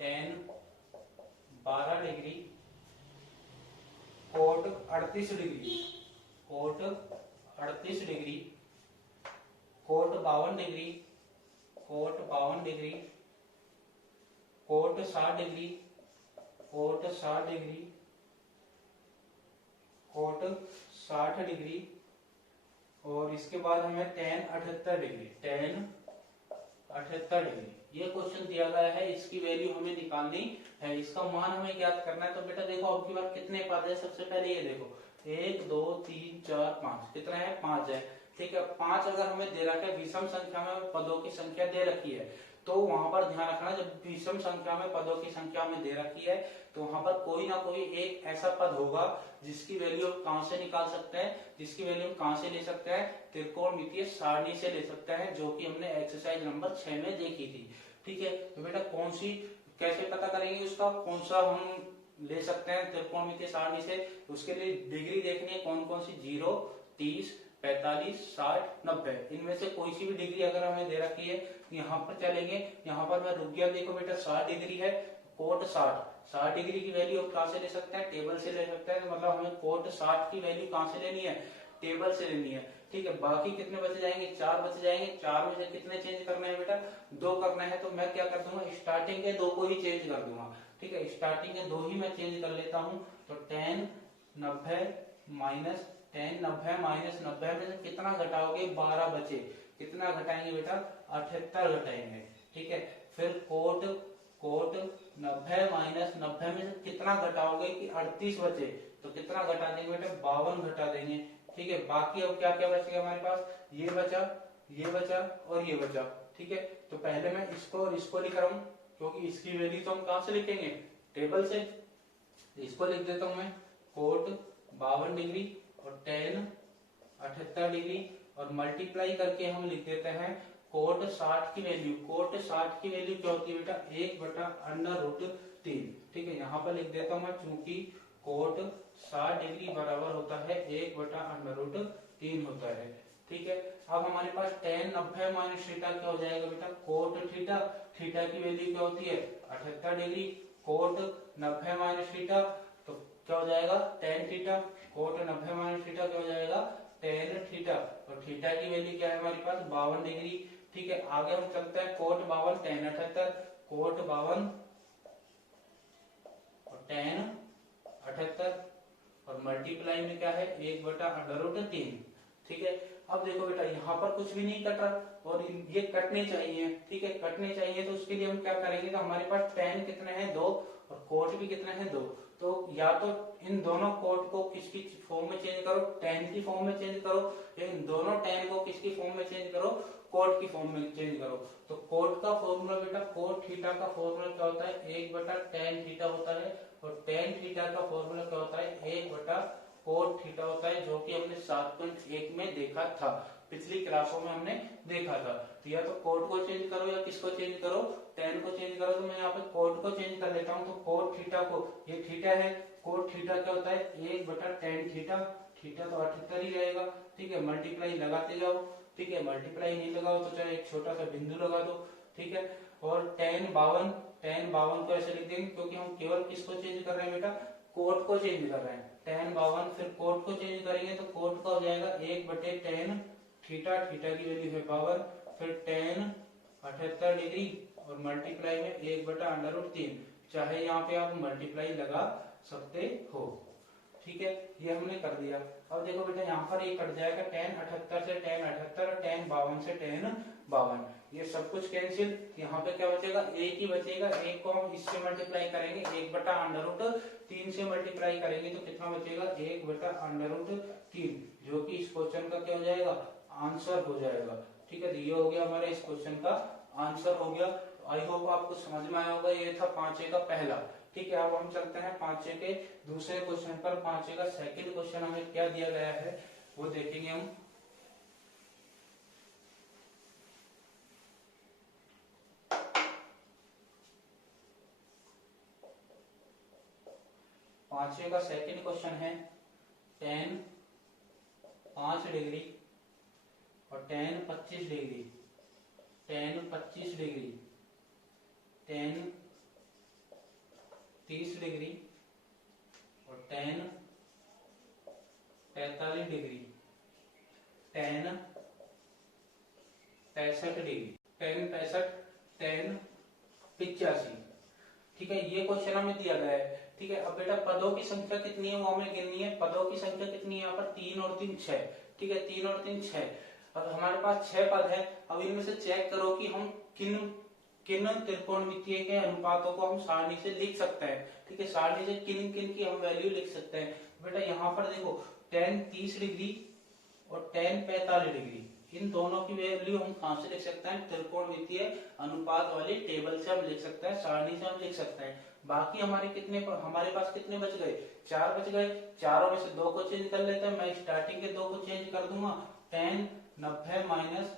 tan 12 degree, cot 38 degree, cot 38 degree, cot 52 degree, cot 52 degree, cot 60 degree, cot 60 degree, cot 60 degree, और इसके बाद हमें tan 78 डिग्री, tan 78 डिग्री, ये क्वेश्चन दिया गया है। इसकी वैल्यू हमें निकालनी है, इसका मान हमें ज्ञात करना है। तो बेटा देखो अब की बार कितने पद है, सबसे पहले ये देखो 1 2 3 4 5, कितना है 5 है, ठीक है, 5 अगर हमें दे रखा है, विषम संख्या में पदों की संख्या दे रखी है, तो वहां पर ध्यान रखना जब विषम संख्या में पदों की संख्या में दे रखी है तो वहां पर कोई ना कोई एक ऐसा पद होगा जिसकी वैल्यू हम कहां से निकाल सकते हैं, जिसकी वैल्यू हम कहां से ले सकते हैं, त्रिकोणमितीय सारणी से ले सकते हैं, जो कि हमने एक्सरसाइज नंबर 6 में देखी थी। ठीक है, तो बेटा कौन सी, कैसे पता करेंगे उसका, कौन सा हम ले सकते हैं त्रिकोणमितीय सारणी से, उसके लिए डिग्री देखनी है कौन कौन सी, 0, 30, 45, 60, 90, इनमें से कोई सी भी डिग्री अगर हमें दे रखी है यहाँ पर चलेंगे। यहाँ पर मैं रुक गया, देखो बेटा 60 डिग्री है, कोट 60 डिग्री की वैल्यू हम कहां से ले सकते हैं, टेबल से ले सकते हैं, तो मतलब हमें कोट 60 की वैल्यू कहां से लेनी है, टेबल से लेनी है। ठीक है, बाकी कितने बच जाएंगे, 4 बच जाएंगे, 4 में से कितने चेंज करने हैं बेटा, 2 करना है, तो मैं क्या कर दूंगा, स्टार्टिंग के 2 को ही चेंज कर दूंगा। ठीक है, स्टार्टिंग के 2 ही मैं चेंज कर लेता हूं, तो 10 90 माइनस 10 90 माइनस 90 में से कितना घटाओगे, 12 बचे, कितना घटाएंगे बेटा, 78 घटाएंगे। ठीक है, फिर कोट 90 माइनस 90 में से कितना घटाओगे कि 38 बचे, तो कितना घटा देंगे बेटा, 52 घटा देंगे। ठीक है, बाकी अब क्या क्या बचेगा हमारे पास, ये बचा, ये बचा और ये बचा। ठीक है, तो पहले मैं इसको और इसको लिख रहा हूं, क्योंकि इसकी वैल्यू तो हम कहां से लिखेंगे, टेबल से। इसको लिख देता हूं मैं, कोट 52 डिग्री और 10 78 डिग्री, और मल्टीप्लाई करके हम लिख देते हैं कोट 60 की वैल्यू। कोट 60 की वैल्यू क्या होती है बेटा, 1/√3। ठीक है, यहाँ पर लिख देता हूं मैं, चूंकि कोट 60 डिग्री बराबर होता है 1/√3 होता है। ठीक है, अब हमारे पास tan 90 माइनस थीटा क्या हो जाएगा बेटा, कोट थीटा, थीटा की वैल्यू क्या होती है 78 डिग्री, कोट 90 माइनस थीटा, तो क्या हो जाएगा tan theta, cot 90 minus theta क्या हो जाएगा tan थीटा, और थीटा की वैल्यू क्या है हमारे पास 52 डिग्री। ठीक है, आगे हम चलते हैं, कोट 52 tan 78, कोट 52 और tan 78 और मल्टीप्लाई में क्या है 1/√3। ठीक है, अब देखो बेटा यहाँ पर कुछ भी नहीं कट रहा और ये कटने चाहिए। ठीक है, कटने चाहिए, तो उसके लिए हम क्या करेंगे, तो हमारे पास tan कितने हैं 2 और कोट भी कितने हैं 2, तो या तो इन दोनों कोट को किसकी फॉर्म में चेंज करो, tan की फॉर्म में चेंज करो, या इन दोनों tan को किसकी फॉर्म में चेंज करो, कोट की फॉर्म में चेंज करो। तो कोट का फॉर्मूला बेटा, कोट थीटा का फॉर्मूला क्या होता है, 1/tan थीटा होता है, और tan थीटा का फॉर्मूला क्या होता है, 1/कोट थीटा होता है, जो कि हमने 7.1 में देखा था, पिछली क्लासों में हमने देखा था। तो या तो कोट को चेंज करो या किसको चेंज करो, tan को चेंज करो, तो मैं यहाँ पे कोट को चेंज कर लेता हूँ। तो कोट थीटा को, ये थीटा है, कोट थीटा क्या होता है 1/tan थीटा, थीटा तो 78 ही रहेगा। ठीक है, मल्टीप्लाई लगाते जाओ। ठीक है, मल्टीप्लाई नहीं लगाओ तो चाहे एक छोटा सा बिंदु लगा दो। ठीक है, और tan 52 को ऐसे लिख देंगे, क्योंकि हम केवल किसको चेंज कर रहे हैं बेटा, कोट को चेंज कर रहे हैं। tan 52 फिर कोट को चेंज करेंगे तो कोट का हो जाएगा 1/tan थीटा, थीटा की वैल्यू है 52, फिर tan 78 डिग्री और मल्टीप्लाई में 1/√3, चाहे यहाँ पे आप मल्टीप्लाई लगा सकते हो। ठीक है, ये हमने कर दिया। अब देखो बेटा यहाँ पर ये कट जाएगा, tan 78 से tan 78 और tan 52 से tan 52, ये सब कुछ कैंसिल। यहाँ पे क्या बचेगा, एक ही बचेगा, एक को हम इससे मल्टीप्लाई करेंगे, 1/√3 से मल्टीप्लाई करेंगे तो कितना बचेगा 1/√3, जो कि इस क्वेश्चन का क्या हो जाएगा, आंसर हो जाएगा। ठीक है, तो ये हो गया हमारे इस क्वेश्चन का आंसर हो गया। आई होप आपको समझ में आया होगा, ये था 5A का पहला। ठीक है, अब हम चलते हैं 5A के दूसरे क्वेश्चन पर। 5A का सेकंड क्वेश्चन हमें क्या दिया गया है वो देखेंगे हम। पांचवे का सेकंड क्वेश्चन है, tan 5 डिग्री और tan 25 degree, tan 25 degree, tan 30 degree और tan 45 degree, tan 65 degree, tan 65, tan 85। ठीक है, ये क्वेश्चन हमें दिया गया है। ठीक है, अब बेटा पदों की संख्या कितनी है वो हमें गिननी है। पदों की संख्या कितनी है यहाँ पर, 3 और 3 6। ठीक है, 3 और 3 6। अब हमारे पास 6 पद है। अब इनमें से चेक करो कि हम किन किन त्रिकोणमितीय के अनुपातों को हम सारणी से लिख सकते हैं। ठीक है, सारणी से किन किन की हम वैल्यू लिख सकते हैं। बेटा यहाँ पर देखो tan 30 डिग्री और tan 45 डिग्री, इन दोनों की वैल्यू हम कहां से लिख सकते हैं, त्रिकोणमितीय अनुपात वाली टेबल से हम लिख सकते हैं, सारणी से हम लिख सकते हैं। बाकी हमारे पास कितने बच गए, 4 बच गए। चारों में से 2 को चेंज कर लेते हैं, मैं स्टार्टिंग के 2 को चेंज कर दूंगा। tan 90 माइनस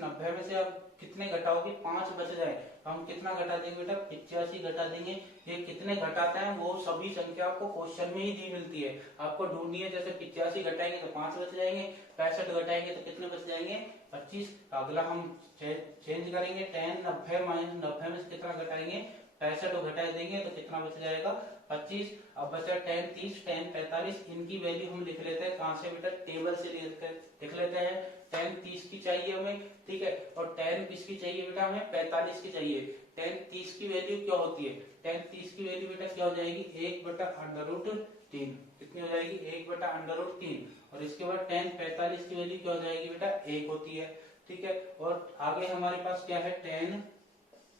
90 में से अब कितने घटाओगे, 5 बच जाए, तो हम कितना घटा देंगे बेटा, 85 घटा देंगे। ये कितने घटाते हैं वो सभी संख्या आपको क्वेश्चन में ही दी मिलती है, आपको ढूंढनी है। जैसे 85 घटाएंगे तो 5 बच जाएंगे, 65 घटाएंगे तो कितने बच जाएंगे, 25। अगला हम चेंज करेंगे, tan 90 माइनस 90 में से कितना घटाएंगे, 65 घटा देंगे तो कितना बच जाएगा, 25। अब बचा tan 30, tan 45, इनकी वैल्यू हम लिख लेते हैं कहां से बेटा, टेबल से लिख लेते हैं। tan 30 की चाहिए हमें, ठीक है, और tan किसकी चाहिए बेटा, हमें 45 की चाहिए। tan 30 की वैल्यू क्या होती है, tan 30 की वैल्यू बेटा क्या हो जाएगी, 1/√3, कितनी हो जाएगी, 1/√3। और इसके बाद tan 45 की वैल्यू क्या हो जाएगी बेटा, 1 होती है, ठीक है। और आगे हमारे पास क्या है, tan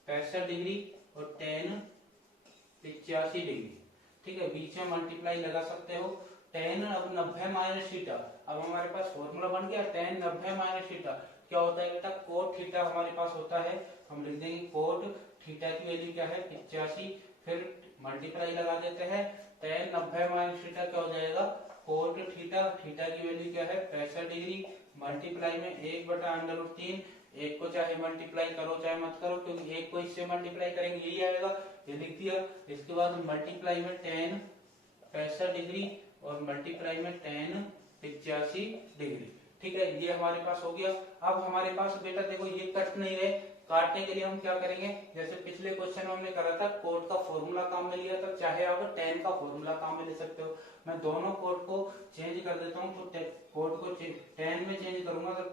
65 डिग्री और tan 85 डिग्री, ठीक है, बीच में मल्टीप्लाई लगा सकते हो। tan अब 90 माइनस थीटा, अब हमारे पास फॉर्मूला बन गया, tan 90 माइनस थीटा क्या होता है बेटा, कोट थीटा हमारे पास होता है, हम लिख देंगे कोट थीटा की वैल्यू क्या है, 85, फिर मल्टीप्लाई लगा देते हैं। tan 90 माइनस थीटा क्या हो जाएगा, कोट थीटा, थीटा की वैल्यू क्या है 65 डिग्री, मल्टीप्लाई में 1/√3। एक को चाहे मल्टीप्लाई करो चाहे मत करो, क्योंकि एक को इससे मल्टीप्लाई करेंगे यही आएगा, ये लिख दिया। इसके बाद मल्टीप्लाई में tan 65 डिग्री और मल्टीप्लाई में tan 85 डिग्री, ठीक है, ये हमारे पास हो गया। अब हमारे पास बेटा देखो ये कट नहीं रहे, काटने के लिए हम क्या करेंगे, जैसे पिछले क्वेश्चन में हमने करा था, कोट का फॉर्मूला काम में लिया था, चाहे आप tan का फॉर्मूला काम में ले सकते हो। मैं दोनों कोट को चेंज कर देता हूँ, तो कोट को tan में चेंज करूंगा तो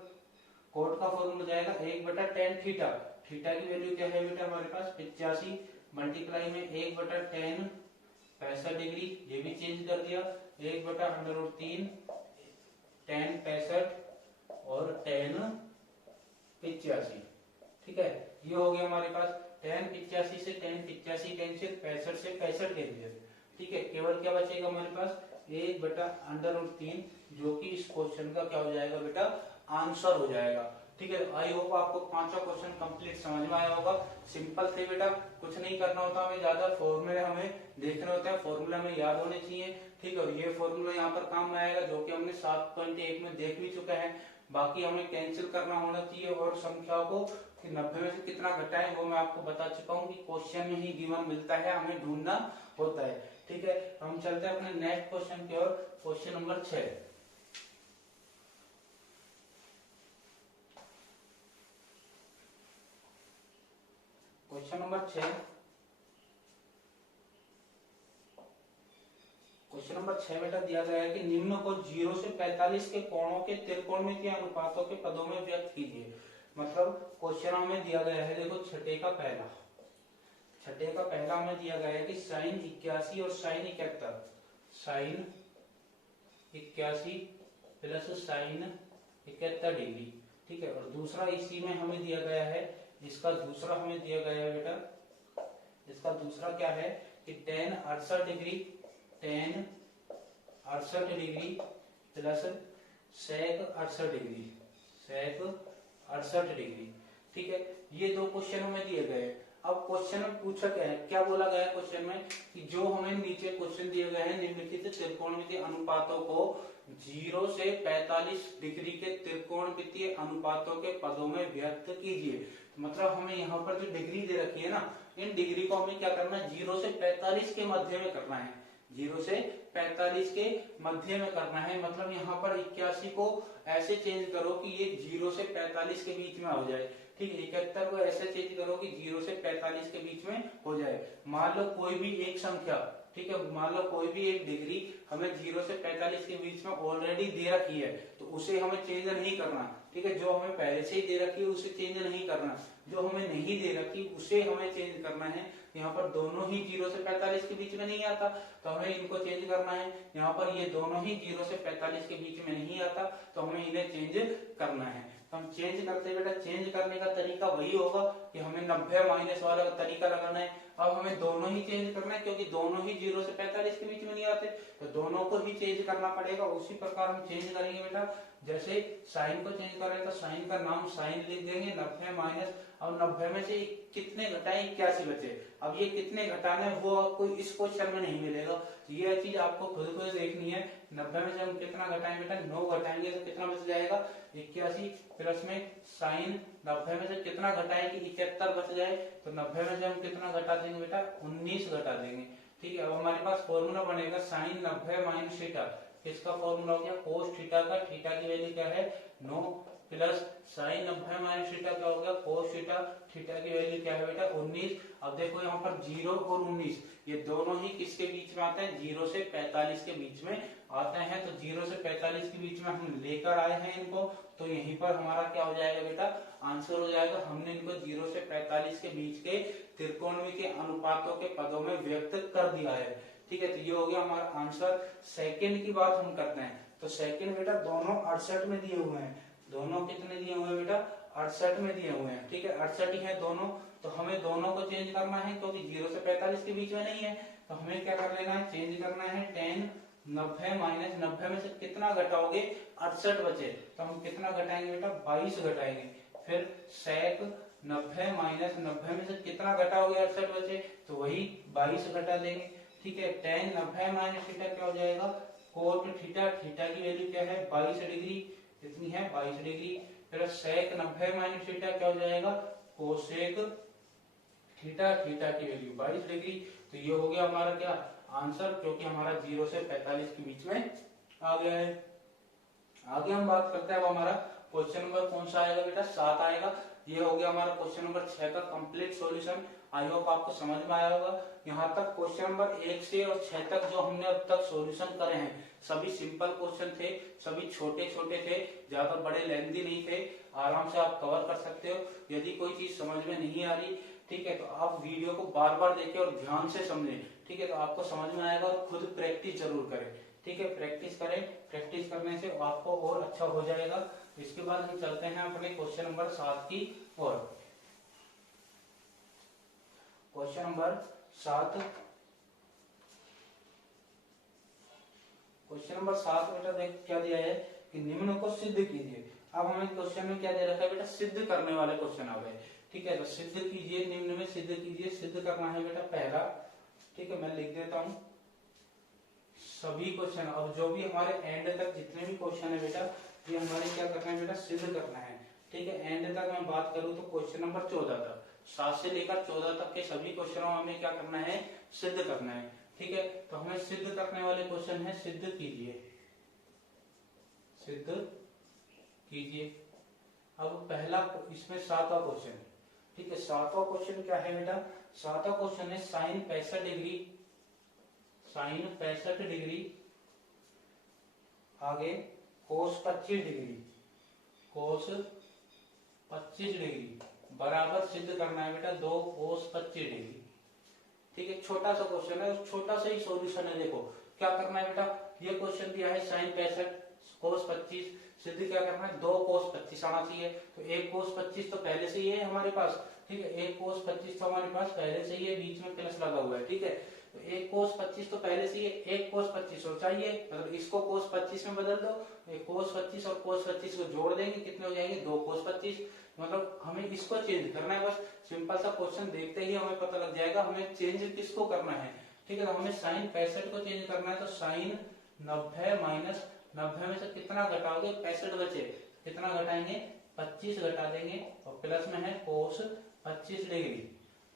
कोट का फॉर्मूला जाएगा 1/tan थीटा, थीटा की वैल्यू क्या है बेटा हमारे पास 85, मल्टीप्लाई में 1/tan 65 डिग्री, ये भी चेंज कर दिया, 1/√3 tan 65 और tan 85, ठीक है, ये हो गया हमारे पास। tan 85 से tan 85 कैंसिल, 65 से 65 कैंसिल, ठीक है, केवल क्या बचेगा हमारे पास 1/√3, जो कि इस क्वेश्चन का क्या हो जाएगा बेटा, आंसर हो जाएगा, ठीक है। आई होप आपको पांचों क्वेश्चन कंप्लीट समझ में आया होगा। सिंपल थे बेटा, कुछ नहीं करना होता हमें ज्यादा, फॉर्मूले हमें देखने होते हैं, फॉर्मूला हमें याद होने चाहिए, ठीक है। और ये फॉर्मूला यहाँ पर काम में आएगा, जो कि हमने 7.1 में देख भी चुके हैं। बाकी हमें कैंसिल करना होना चाहिए, और संख्याओं को 90 में से कितना घटाएं वो मैं आपको बता चुका हूँ कि क्वेश्चन में ही गिवन मिलता है, हमें ढूंढना होता है, ठीक है। हम चलते हैं अपने नेक्स्ट क्वेश्चन की ओर, question number 6। Question number 6, question number 6 बेटा दिया गया है कि निम्न को 0 से 45 के कोणों के त्रिकोणमितीय अनुपातों के पदों में व्यक्त कीजिए। मतलब क्वेश्चन में दिया गया है, देखो छठे का पहला में दिया गया है कि sin 81 और sin 71, sin 81 plus sin 71 degree, ठीक है। और दूसरा इसी में हमें दिया गया है, इसका दूसरा हमें दिया गया है बेटा, इसका दूसरा क्या है कि tan 68 degree, tan 68 degree plus sec 68 degree, sec 68 degree, ठीक है। ये दो क्वेश्चन में दिए गए। अब क्वेश्चन में पूछा क्या है, क्या बोला गया है क्वेश्चन में कि जो हमें नीचे क्वेश्चन दिए गए हैं, निम्नलिखित त्रिकोणमितीय अनुपातों को 0 से 45 डिग्री के त्रिकोणमितीय अनुपातों के पदों में व्यक्त कीजिए। मतलब हमें यहाँ पर जो डिग्री दे रखी है ना, इन डिग्री को हमें क्या करना है, 0 से 45 के मध्य में करना है, 0 से 45 के मध्य में करना है। मतलब यहाँ पर 81 को ऐसे चेंज करो कि ये 0 से 45 के बीच में हो जाए, ठीक है। 71 को ऐसे चेंज करो कि 0 से 45 के बीच में हो जाए। मान लो कोई भी एक संख्या, ठीक है, मान लो कोई भी एक डिग्री हमें 0 से 45 के बीच में ऑलरेडी दे रखी है, तो उसे हमें चेंज नहीं करना, ठीक है। जो हमें पहले से ही दे रखी है उसे चेंज नहीं करना, जो हमें नहीं दे रखी उसे हमें चेंज करना है। यहाँ पर दोनों ही 0 से 45 के बीच में नहीं आता, तो हमें इनको चेंज करना है। यहाँ पर ये दोनों ही 0 से 45 के बीच में नहीं आता, तो हमें इन्हें चेंज करना है। तो हम चेंज करते बेटा, चेंज करने का तरीका वही होगा कि हमें 90 माइनस वाला तरीका लगाना है। अब हमें दोनों ही चेंज करना है क्योंकि दोनों ही 0 से 45 के बीच में नहीं आते, तो दोनों को ही चेंज करना पड़ेगा। उसी प्रकार हम चेंज करेंगे बेटा, जैसे साइन को चेंज करें तो साइन का नाम साइन लिख देंगे, 90 माइनस, अब 90 में से कितने घटाएं, 81 बचे। अब ये कितने घटाना है वो आपको इस क्वेश्चन में नहीं मिलेगा, तो ये चीज आपको खुद को देखनी है। 90 में से हम कितना घटाएंगे बेटा, 9 घटाएंगे तो कितना बच जाएगा, 81, प्लस में साइन 90 में से कितना घटाए कि 71 बच जाए, तो 90 में से हम कितना घटा देंगे बेटा, 19 घटा देंगे। ठीक है, अब हमारे पास फॉर्मूला बनेगा साइन 90 माइनस थीटा, किसका फॉर्मूला हो गया, कोस थीटा का, थीटा की वैल्यू क्या है 9, प्लस साइन 90 माइनस थीटा क्या हो गया, कोस थीटा, थीटा की वैल्यू क्या है बेटा 19। अब देखो यहाँ पर 0 और 19 ये दोनों ही किसके बीच में आते हैं, 0 से 45 के बीच में आते हैं, तो 0 से 45 के बीच में हम लेकर आए हैं इनको, तो यहीं पर हमारा क्या हो जाएगा बेटा, आंसर हो जाएगा। हमने इनको 0 से 45 के बीच के त्रिकोणमिति के अनुपातों के पदों में व्यक्त कर दिया है। ठीक है, तो ये हो गया हमारा आंसर। सेकंड की बात हम करते हैं, तो सेकंड बेटा दोनों 68 में दिए हुए हैं, दोनों कितने दिए हुए हैं बेटा, 68 में दिए हुए हैं। ठीक है, 68 ही है दोनों, तो हमें दोनों को चेंज करना है क्योंकि 0 से 45 के बीच में नहीं है, तो हमें क्या कर लेना है, चेंज करना है। 10 90 माइनस 90 में से कितना घटाओगे, 68 बचे, तो हम कितना घटाएंगे बेटा, 22 घटाएंगे। फिर सेक 90 माइनस 90 में से कितना घटाओगे, 68 बचे, तो वही 22 घटा देंगे। ठीक है, tan 90 माइनस थीटा क्या हो जाएगा, कोट थीटा, थीटा की वैल्यू क्या है 22 डिग्री, कितनी है 22 डिग्री, फिर सेक 90 माइनस थीटा क्या हो जाएगा, कोसेक थीटा, थीटा की वैल्यू 22 डिग्री। तो ये हो गया हमारा क्या आंसर, क्योंकि हमारा 0 से 45 के बीच में आ गया है। आगे हम बात करते हैं, अब हमारा क्वेश्चन नंबर कौन सा आएगा बेटा, 7 आएगा। ये हो गया हमारा क्वेश्चन नंबर 6 का कंप्लीट सॉल्यूशन। आई होप आपको समझ में आया होगा। यहाँ तक क्वेश्चन नंबर 1 से और 6 तक जो हमने अब तक सॉल्यूशन करे हैं सभी सिंपल क्वेश्चन थे, सभी छोटे छोटे थे, ज्यादा बड़े लेंथी नहीं थे, आराम से आप कवर कर सकते हो। यदि कोई चीज समझ में नहीं आ रही, ठीक है, तो आप वीडियो को बार बार देखें और ध्यान से समझें। ठीक है, तो आपको समझ में आएगा, और खुद प्रैक्टिस जरूर करें। ठीक है, प्रैक्टिस करें, प्रैक्टिस करने से आपको और अच्छा हो जाएगा। इसके बाद हम चलते हैं अपने क्वेश्चन नंबर 7 की ओर। क्वेश्चन नंबर 7, क्वेश्चन नंबर 7 बेटा देख क्या दिया है कि निम्न को सिद्ध कीजिए। अब हमें क्वेश्चन में क्या दे रखा है बेटा, सिद्ध करने वाले क्वेश्चन आ गए। ठीक है, तो सिद्ध कीजिए, निम्न में सिद्ध कीजिए, सिद्ध करना है बेटा पहला। ठीक है, मैं लिख देता हूं सभी क्वेश्चन, अब जो भी हमारे एंड तक जितने भी क्वेश्चन है बेटा, ये हमारे क्या करना है बेटा, सिद्ध करना है। ठीक है, एंड तक मैं बात करूं तो क्वेश्चन नंबर 14 तक, 7 से लेकर 14 तक के सभी क्वेश्चनों में हमें क्या करना है, सिद्ध करना है। ठीक है, तो हमें सिद्ध करने वाले क्वेश्चन है, सिद्ध कीजिए, सिद्ध कीजिए। अब पहला इसमें 7वां क्वेश्चन, ठीक है, 7वां क्वेश्चन क्या है बेटा, 7वां क्वेश्चन है साइन 65 डिग्री, साइन 65 डिग्री, आगे कोस 25 डिग्री, कोस 25 डिग्री बराबर सिद्ध करना है बेटा 2 कोस 25 डिग्री। ठीक है, छोटा सा क्वेश्चन है, छोटा सा ही सॉल्यूशन है। देखो क्या करना है बेटा, ये क्वेश्चन दिया है साइन 65 कोस 25, सिद्ध क्या करना है, 2 कोस 25 आना चाहिए, तो 1 कोस 25 तो पहले से ही है हमारे पास। ठीक है, 1 कोस 25 तो हमारे पास पहले से ही है, बीच में प्लस लगा हुआ है। ठीक है, तो 1 कोस 25 तो पहले से ही है, 1 कोस 25 और चाहिए, मतलब इसको कोस 25 में बदल दो, कोस 25 और कोस 25 को जोड़ देंगे, कितने हो जाएंगे 2 कोस 25, मतलब हमें इसको चेंज करना है। बस सिंपल सा क्वेश्चन देखते ही हमें पता लग जाएगा हमें चेंज किसको करना है। ठीक है, तो हमें साइन 65 को चेंज करना है, तो साइन 90 माइनस 90 में से कितना घटाओगे, 65 बचे, कितना घटाएंगे 25 घटा देंगे, और प्लस में है कोस 25 डिग्री।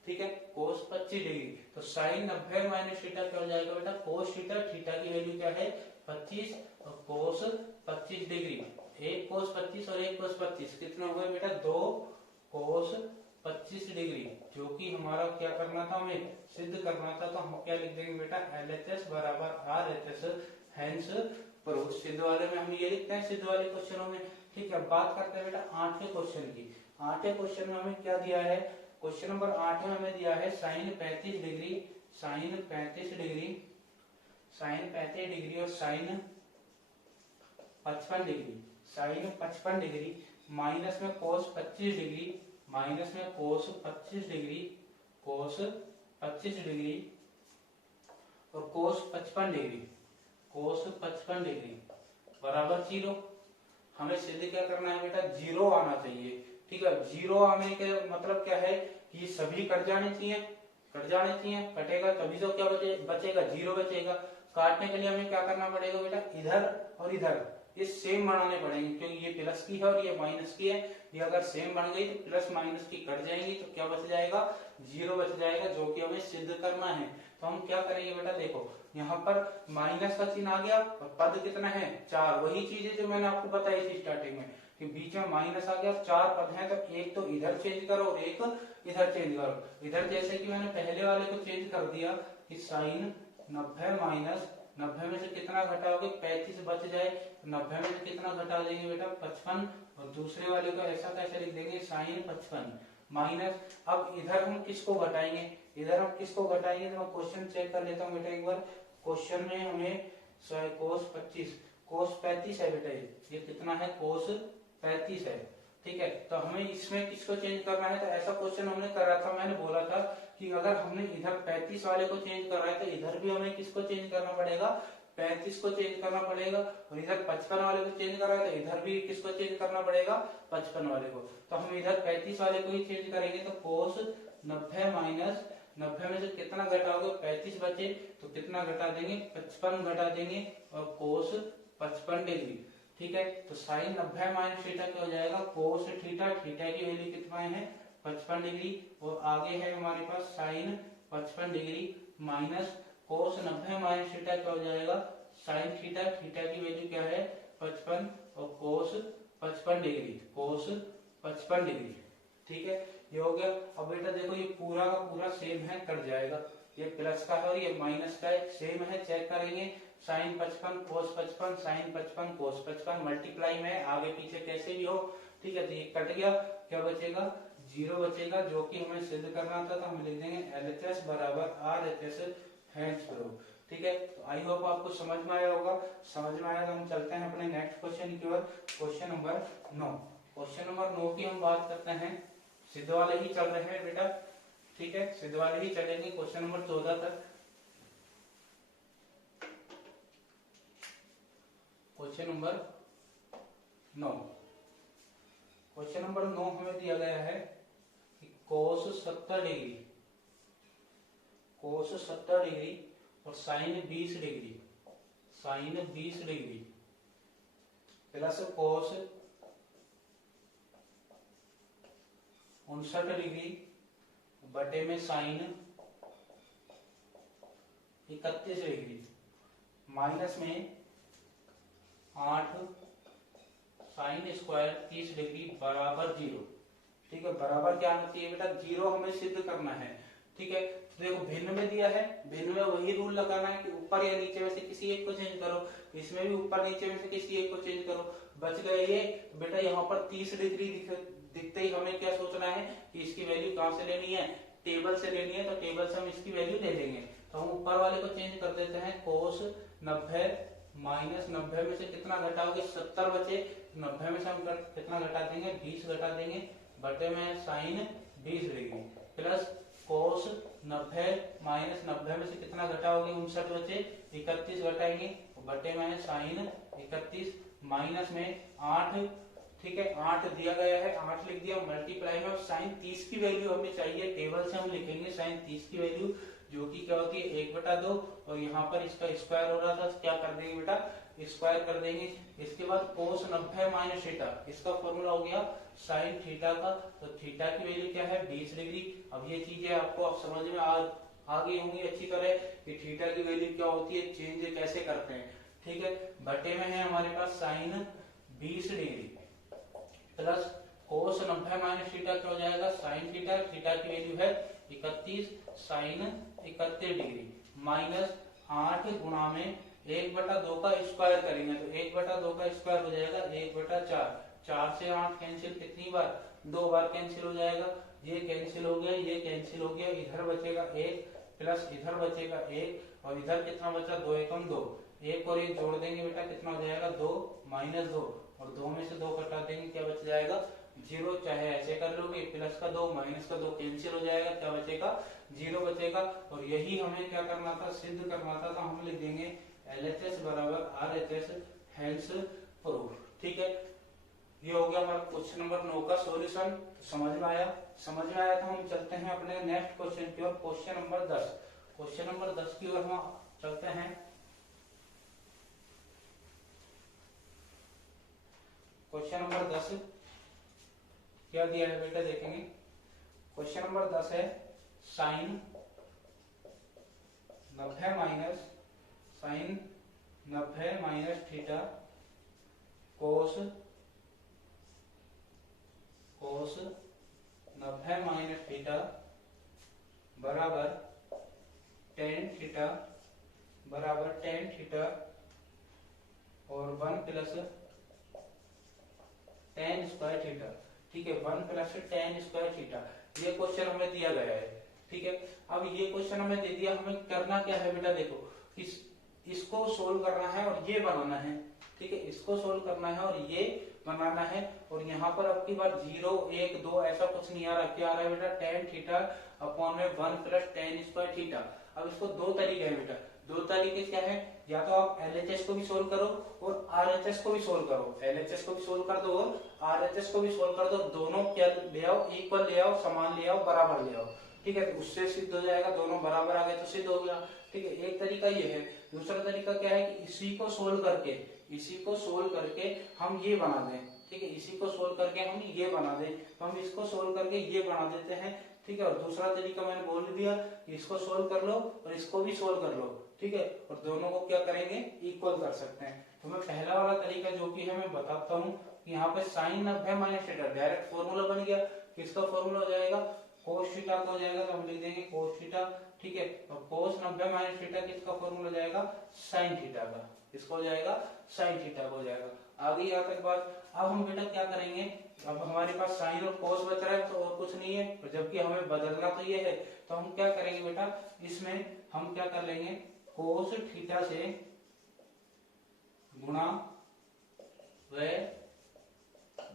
ठीक है, कोस 25 डिग्री, तो साइन 90 माइनस थीटा क्या हो जाएगा बेटा, कोस थीटा, थीटा की वैल्यू क्या है 25, और कोस 25 डिग्री, 1 कोस 25 और 1 कोस 25 कितने हो गए बेटा 2 कोस 25 डिग्री, जो कि हमारा क्या करना था, हमें सिद्ध करना था। तो हम क्या लिख देंगे बेटा, LHS बराबर RHS, हेंस प्रूफ। सिद्ध वाले में हम ये लिखते हैं, सिद्ध वाले क्वेश्चनों में। ठीक है, बात करते हैं बेटा 8वें क्वेश्चन की। 8वें क्वेश्चन में हमें क्या दिया है, क्वेश्चन नंबर 8 में हमें दिया है sign 35 degree, sin 35 degree, sin 35 degree और sin 55 degree, sin 55 degree minus में कोस 25 डिग्री, माइनस में कोस 25 डिग्री, कोस 25 डिग्री और कोस 55 डिग्री, कोस 55 डिग्री बराबर 0। हमें सिद्ध क्या करना है बेटा, 0 आना चाहिए। ठीक है, 0 आने के मतलब क्या है कि ये सभी कट जाने चाहिए, कट जाने चाहिए, कटेगा तभी तो क्या बचेगा, 0 बचेगा। काटने के लिए हमें क्या करना पड़ेगा बेटा, इधर और इधर ये सेम बनाने पड़ेंगे, क्योंकि ये प्लस की है और ये माइनस की है। ये अगर सेम बन गई तो प्लस माइनस की कट जाएंगी तो क्या बच जाएगा, 0 बच जाएगा, जो कि हमें सिद्ध करना है। तो हम क्या करेंगे बेटा, देखो यहाँ पर माइनस का चिन्ह आ गया और पद कितना है, 4। वही चीज है जो मैंने आपको बताई थी स्टार्टिंग में कि बीच में माइनस आ गया, 4 पद हैं, तो एक तो इधर चेंज करो और एक इधर चेंज करो। इधर जैसे कि मैंने पहले वाले को चेंज कर दिया कि साइन 90 माइनस 90 में से कितना घटाओगे, 35 बच जाए, 90 में से कितना घटा देंगे बेटा, 55। और दूसरे वाले को ऐसा कैसे लिख देंगे, साइन 55 माइनस। अब इधर हम किसको घटाएंगे, इधर हम किसको घटाएंगे, तो मैं क्वेश्चन चेक कर लेता हूँ बेटा एक बार। क्वेश्चन में हमें कोस 25 कोस 35 है बेटा, ये कितना है, कोस 35 है। ठीक है, तो हमें इसमें किसको चेंज करना है, तो ऐसा क्वेश्चन हमने करा था, मैंने बोला था कि अगर हमने इधर 35 वाले को चेंज कर रहा है तो इधर भी हमें किसको चेंज करना पड़ेगा, 35 को चेंज करना पड़ेगा। और इधर 55 वाले को चेंज कर रहा है तो इधर भी किसको चेंज करना पड़ेगा, 55 वाले को। तो हम इधर 35 वाले को ही चेंज करेंगे, तो कोस 90 माइनस 90 में से कितना घटाओगे, 35 बचे तो कितना घटा देंगे, 55 घटा देंगे और कोस 55 डिग्री। ठीक है, तो साइन 90 माइनस थीटा क्या हो जाएगा, कोस थीटा, थीटा की वैल्यू कितना है, 55 डिग्री। और आगे है हमारे पास sin 55 degree minus cos 90 minus theta क्या हो जाएगा, साइन थीटा, थीटा की वैल्यू क्या है, 55 और कोस 55 डिग्री, कोस 55 डिग्री। ठीक है, ये हो गया। अब बेटा देखो ये पूरा का पूरा सेम है, कट जाएगा, ये प्लस का है और ये माइनस का है, सेम है, चेक करेंगे। साइन 55 कोस 55, साइन 55 कोस 55 मल्टीप्लाई में आगे पीछे कैसे भी हो। ठीक है, तो ये कट गया, क्या बचेगा, 0 बचेगा, जो कि हमें सिद्ध करना था। तो हम लिख देंगे LHS बराबर RHS हैंड्स प्रूव। ठीक है, तो आई होप आपको समझ में आया होगा। समझ में आया तो हम चलते हैं अपने नेक्स्ट क्वेश्चन की ओर, क्वेश्चन नंबर 9। क्वेश्चन नंबर 9 की हम बात करते हैं, सिद्ध वाले ही चल रहे हैं बेटा। ठीक है, सिद्ध वाले ही चलेंगे क्वेश्चन नंबर 14 तक। क्वेश्चन नंबर 9, क्वेश्चन नंबर 9 हमें दिया गया है कि कोस 70 डिग्री, कोस 70 डिग्री और sine 20 degree, sine 20 degree plus cos 59 degree बटे में साइन 31 डिग्री माइनस में 8 साइन स्क्वायर 30 डिग्री बराबर 0। ठीक है, बराबर क्या आना चाहिए बेटा, 0 हमें सिद्ध करना है। ठीक है, तो देखो भिन्न में दिया है, भिन्न में वही रूल लगाना है कि ऊपर या नीचे में से किसी एक को चेंज करो। इसमें भी ऊपर नीचे में से किसी एक को चेंज करो, बच गए ये। बेटा यहाँ पर 30 डिग्री दिखते ही हमें क्या सोचना है कि इसकी वैल्यू कहां से लेनी है, टेबल से लेनी है, तो टेबल से हम इसकी वैल्यू ले लेंगे। तो हम ऊपर वाले को चेंज कर देते हैं, कोस 90 माइनस 90 में से कितना घटाओगे, 70 बचे, 90 में से हम कितना घटा देंगे, 20 घटा देंगे, बटे में sine 20 degree plus cos 90 minus 90 में से कितना घटाओगे, 59 बचे, 31 घटाएंगे, बटे में साइन 31 माइनस में 8। ठीक है, 8 दिया गया है, 8 लिख दिया, मल्टीप्लाई में साइन 30 की वैल्यू हमें चाहिए, टेबल से हम लिखेंगे साइन 30 की वैल्यू, जो कि क्या होती है 1/2 और यहाँ पर इसका स्क्वायर हो रहा था, क्या कर देंगे बेटा, स्क्वायर कर देंगे। इसके बाद कोस 90 माइनस थीटा, इसका फॉर्मूला हो गया साइन थीटा का, तो थीटा की वैल्यू क्या है, 20 डिग्री। अब ये चीजें आपको अब समझ में आ गई होंगी अच्छी तरह कि थीटा की वैल्यू क्या होती है, चेंज कैसे करते हैं। ठीक है, बटे में है हमारे पास sin 20 degree plus cos 90 minus theta क्या हो जाएगा, साइन थीटा, थीटा की वैल्यू है 31 साइन 31 डिग्री माइनस 8 गुणा में 1/2 का स्क्वायर करेंगे, तो 1/2 का स्क्वायर हो जाएगा 1/4, 4 से 8 कैंसिल कितनी बार, 2 बार कैंसिल हो जाएगा, ये कैंसिल हो गया, ये कैंसिल हो गया, इधर बचेगा 1 प्लस इधर बचेगा 1 और इधर कितना बचा, 2 एकम 2, 1 और 1 जोड़ देंगे बेटा कितना हो जाएगा, 2 माइनस 2 और 2 में से 2 कटा देंगे, क्या बच जाएगा, जीरो, चाहे ऐसे कर लोगे, प्लस का 2 माइनस का 2 कैंसिल हो जाएगा, क्या बचेगा, जीरो बचेगा। और यही हमें क्या करना था, सिद्ध करना था, तो हम लिख देंगे LHS बराबर RHS, हेंस प्रूफ। ठीक है, ये हो गया हमारा क्वेश्चन नंबर 9 का सॉल्यूशन। तो समझ में आया, समझ में आया तो हम चलते हैं अपने नेक्स्ट क्वेश्चन की ओर, क्वेश्चन नंबर 10। क्वेश्चन नंबर 10 की ओर हम चलते हैं। क्वेश्चन नंबर 10 क्या दिया है बेटा, देखेंगे। क्वेश्चन नंबर 10 है sine 90 minus theta cos 90 minus theta बराबर टेन थीटा और 1 प्लस टेन स्क्वायर थीटा। ठीक है, 1 प्लस टेन स्क्वायर थीटा, ये क्वेश्चन हमें दिया गया है। ठीक है, अब ये क्वेश्चन हमें दे दिया, हमें करना क्या है बेटा, देखो इसको सोल्व करना है और ये बनाना है। ठीक है, इसको सोल्व करना है और ये बनाना है। और यहाँ पर अब की बार 0 1 2 ऐसा कुछ नहीं आ रहा, क्या आ रहा है बेटा, टेन थीटा अपॉन में 1 प्लस टेन स्क्वायर थीटा। अब इसको दो तरीके हैं बेटा, दो तरीके क्या है, या तो आप LHS को भी सोल्व करो और RHS को भी सोल्व करो, LHS को भी सोल्व कर दो और RHS को भी सोल्व कर दो, दोनों क्या ले आओ, इक्वल ले आओ, समान ले आओ, बराबर ले आओ। ठीक है, उससे सिद्ध हो जाएगा, दोनों बराबर आ गए तो सिद्ध हो गया। ठीक है, एक तरीका ये है। दूसरा तरीका क्या है कि इसी को सोल्व करके हम ये बना दें। ठीक है, इसी को सोल्व करके हम ये बना दें, तो हम इसको सोल्व करके ये बना देते हैं। ठीक है, और दूसरा तरीका मैंने बोल दिया, इसको सोल्व कर लो और इसको भी सोल्व कर लो। ठीक है, और दोनों को क्या करेंगे, इक्वल कर सकते हैं। तो मैं पहला वाला तरीका जो कि है मैं बताता हूँ कि यहाँ पे sine 90 minus theta direct formula बन गया। किसका फॉर्मूला हो जाएगा, कोस थीटा का हो जाएगा, तो हम लिख देंगे कोस थीटा। ठीक है, और कोस 90 माइनस थीटा किसका फॉर्मूला हो जाएगा, साइन थीटा का, इसको हो जाएगा साइन थीटा का हो जाएगा। आगे यहाँ तक बात। अब हम बेटा क्या करेंगे, अब हमारे पास साइन और कोस बच रहा है तो और कुछ नहीं है, जबकि हमें बदलना तो ये है। तो हम क्या करेंगे बेटा, इसमें हम क्या कर लेंगे, कोस थीटा से गुणा व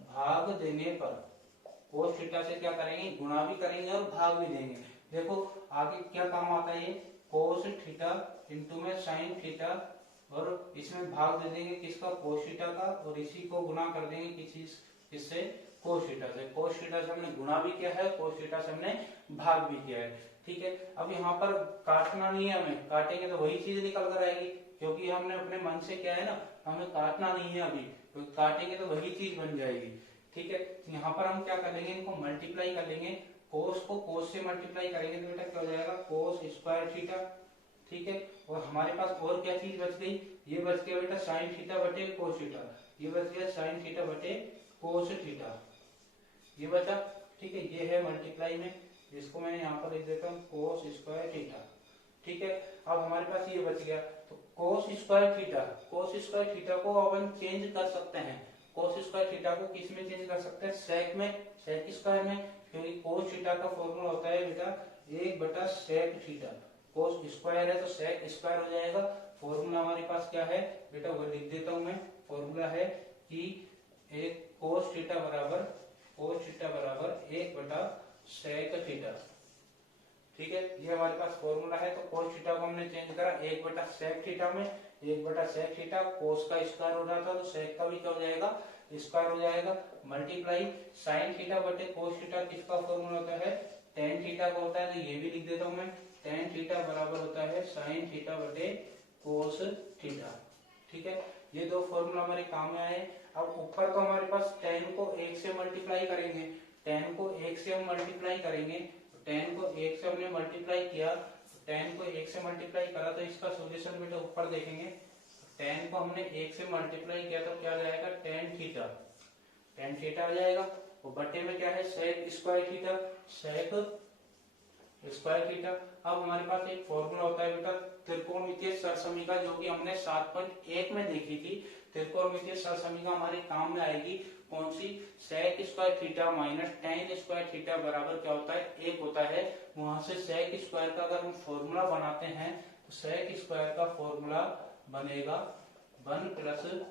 भाग देने पर, कोस थीटा से क्या करेंगे, गुणा भी करेंगे और भाग भी देंगे। देखो आगे क्या काम आता है, ये कोस थीटा इंटू में साइन थीटा और इसमें भाग दे देंगे किसका, कोस थीटा का, और इसी को गुणा कर देंगे किससे, कोस थीटा से। कोस थीटा से हमने गुणा भी किया है, कोस थीटा से हमने भाग भी किया है। ठीक है, अब यहाँ पर काटना नहीं है, हमें काटेंगे तो वही चीज निकल कर आएगी, क्योंकि हमने अपने मन से क्या है ना, हमें काटना नहीं है अभी, तो काटेंगे तो वही चीज बन जाएगी। ठीक है, यहाँ पर हम क्या कर लेंगे, इनको मल्टीप्लाई कर लेंगे, कोस को कोस से मल्टीप्लाई करेंगे तो बेटा क्या हो जाएगा, कोस स्क्वायर थीटा। ठीक है, और हमारे पास और क्या चीज बच गई, ये बच गया बेटा साइन थीटा बटे कोस थीटा, ये बच गया साइन थीटा बटे कोस थीटा, ये बचा। ठीक है, ये है मल्टीप्लाई में, जिसको मैंने यहाँ पर लिख देता हूँ कोस स्क्वायर थीटा। ठीक है, अब हमारे पास ये बच गया, तो कोस स्क्वायर थीटा को अपन चेंज कर सकते हैं। कोस स्क्वायर थीटा को किस में चेंज कर सकते हैं, सेक में, सेक स्क्वायर में, क्योंकि कोस थीटा का फॉर्मूला होता है बेटा 1/सेक थीटा। कोस स्क्वायर है तो सेक स्क्वायर हो जाएगा। फॉर्मूला हमारे पास क्या है बेटा, वो लिख देता हूं मैं, फॉर्मूला है कि एक कोस थीटा बराबर 1/सेक थीटा। ठीक है, ये हमारे पास फॉर्मूला है। तो कोस थीटा को हमने चेंज करा 1/सेक थीटा में, 1/सेक थीटा, कोस का स्क्वायर हो रहा था तो सेक का भी क्या हो जाएगा, स्क्वायर हो जाएगा, मल्टीप्लाई साइन थीटा बटे कोस थीटा, किसका फॉर्मूला होता है, टेन थीटा का होता है, तो ये भी लिख देता हूं मैं, टेन थीटा बराबर होता है साइन थीटा बटे कोस थीटा। ठीक है, ये दो फॉर्मूला हमारे काम में आए। अब ऊपर तो हमारे पास टेन को 1 से मल्टीप्लाई करेंगे, टेन को 1 से हम मल्टीप्लाई करेंगे, टेन को 1 से हमने मल्टीप्लाई किया, टेन को 1 से मल्टीप्लाई करा तो इसका सोल्यूशन बेटा ऊपर देखेंगे, टेन को हमने 1 से मल्टीप्लाई किया तो क्या जाएगा, टेन थीटा आ जाएगा। और बटे में क्या है, sec square theta, sec square theta. अब हमारे पास एक फॉर्मूला होता है बेटा त्रिकोणमितीय सरसमीका, जो कि हमने 7.1 में देखी थी। त्रिकोणमितीय सरसमीका हमारे काम में आएगी कौन सी, sec square theta minus tan square theta बराबर क्या होता है, 1 होता है। वहां से सेक स्क्वायर का अगर हम फॉर्मूला बनाते हैं तो सेक स्क्वायर का फॉर्मूला बनेगा 1 +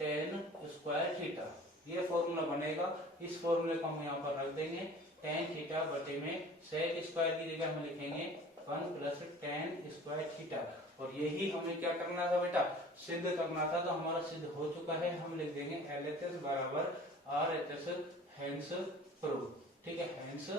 टेन स्क्वायर थीटा, ये फॉर्मूला बनेगा। इस फॉर्मूले को हम यहाँ पर रख देंगे, tan थीटा बटे में sec स्क्वायर की जगह हम लिखेंगे 1 प्लस tan स्क्वायर थीटा। और यही हमें क्या करना था बेटा, सिद्ध करना था। तो हमारा सिद्ध हो चुका है, हम लिख देंगे LHS बराबर RHS, हेंस प्रूव। ठीक है, हेंस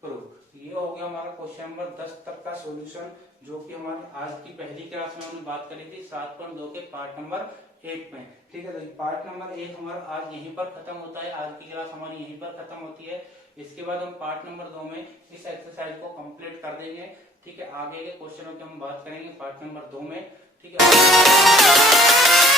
प्रूव। ये हो गया हमारा क्वेश्चन नंबर 10 तक का सॉल्यूशन, जो कि हमारी आज की पहली क्लास में हमने बात करी थी 7.2 के पार्ट नंबर 1 में। ठीक है, तो पार्ट नंबर 1 हमारा आज यहीं पर खत्म होता है, आज की क्लास हमारी यहीं पर खत्म होती है। इसके बाद हम पार्ट नंबर 2 में इस एक्सरसाइज को कंप्लीट कर देंगे। ठीक है, आगे के क्वेश्चनों की हम बात करेंगे पार्ट नंबर 2 में। ठीक है।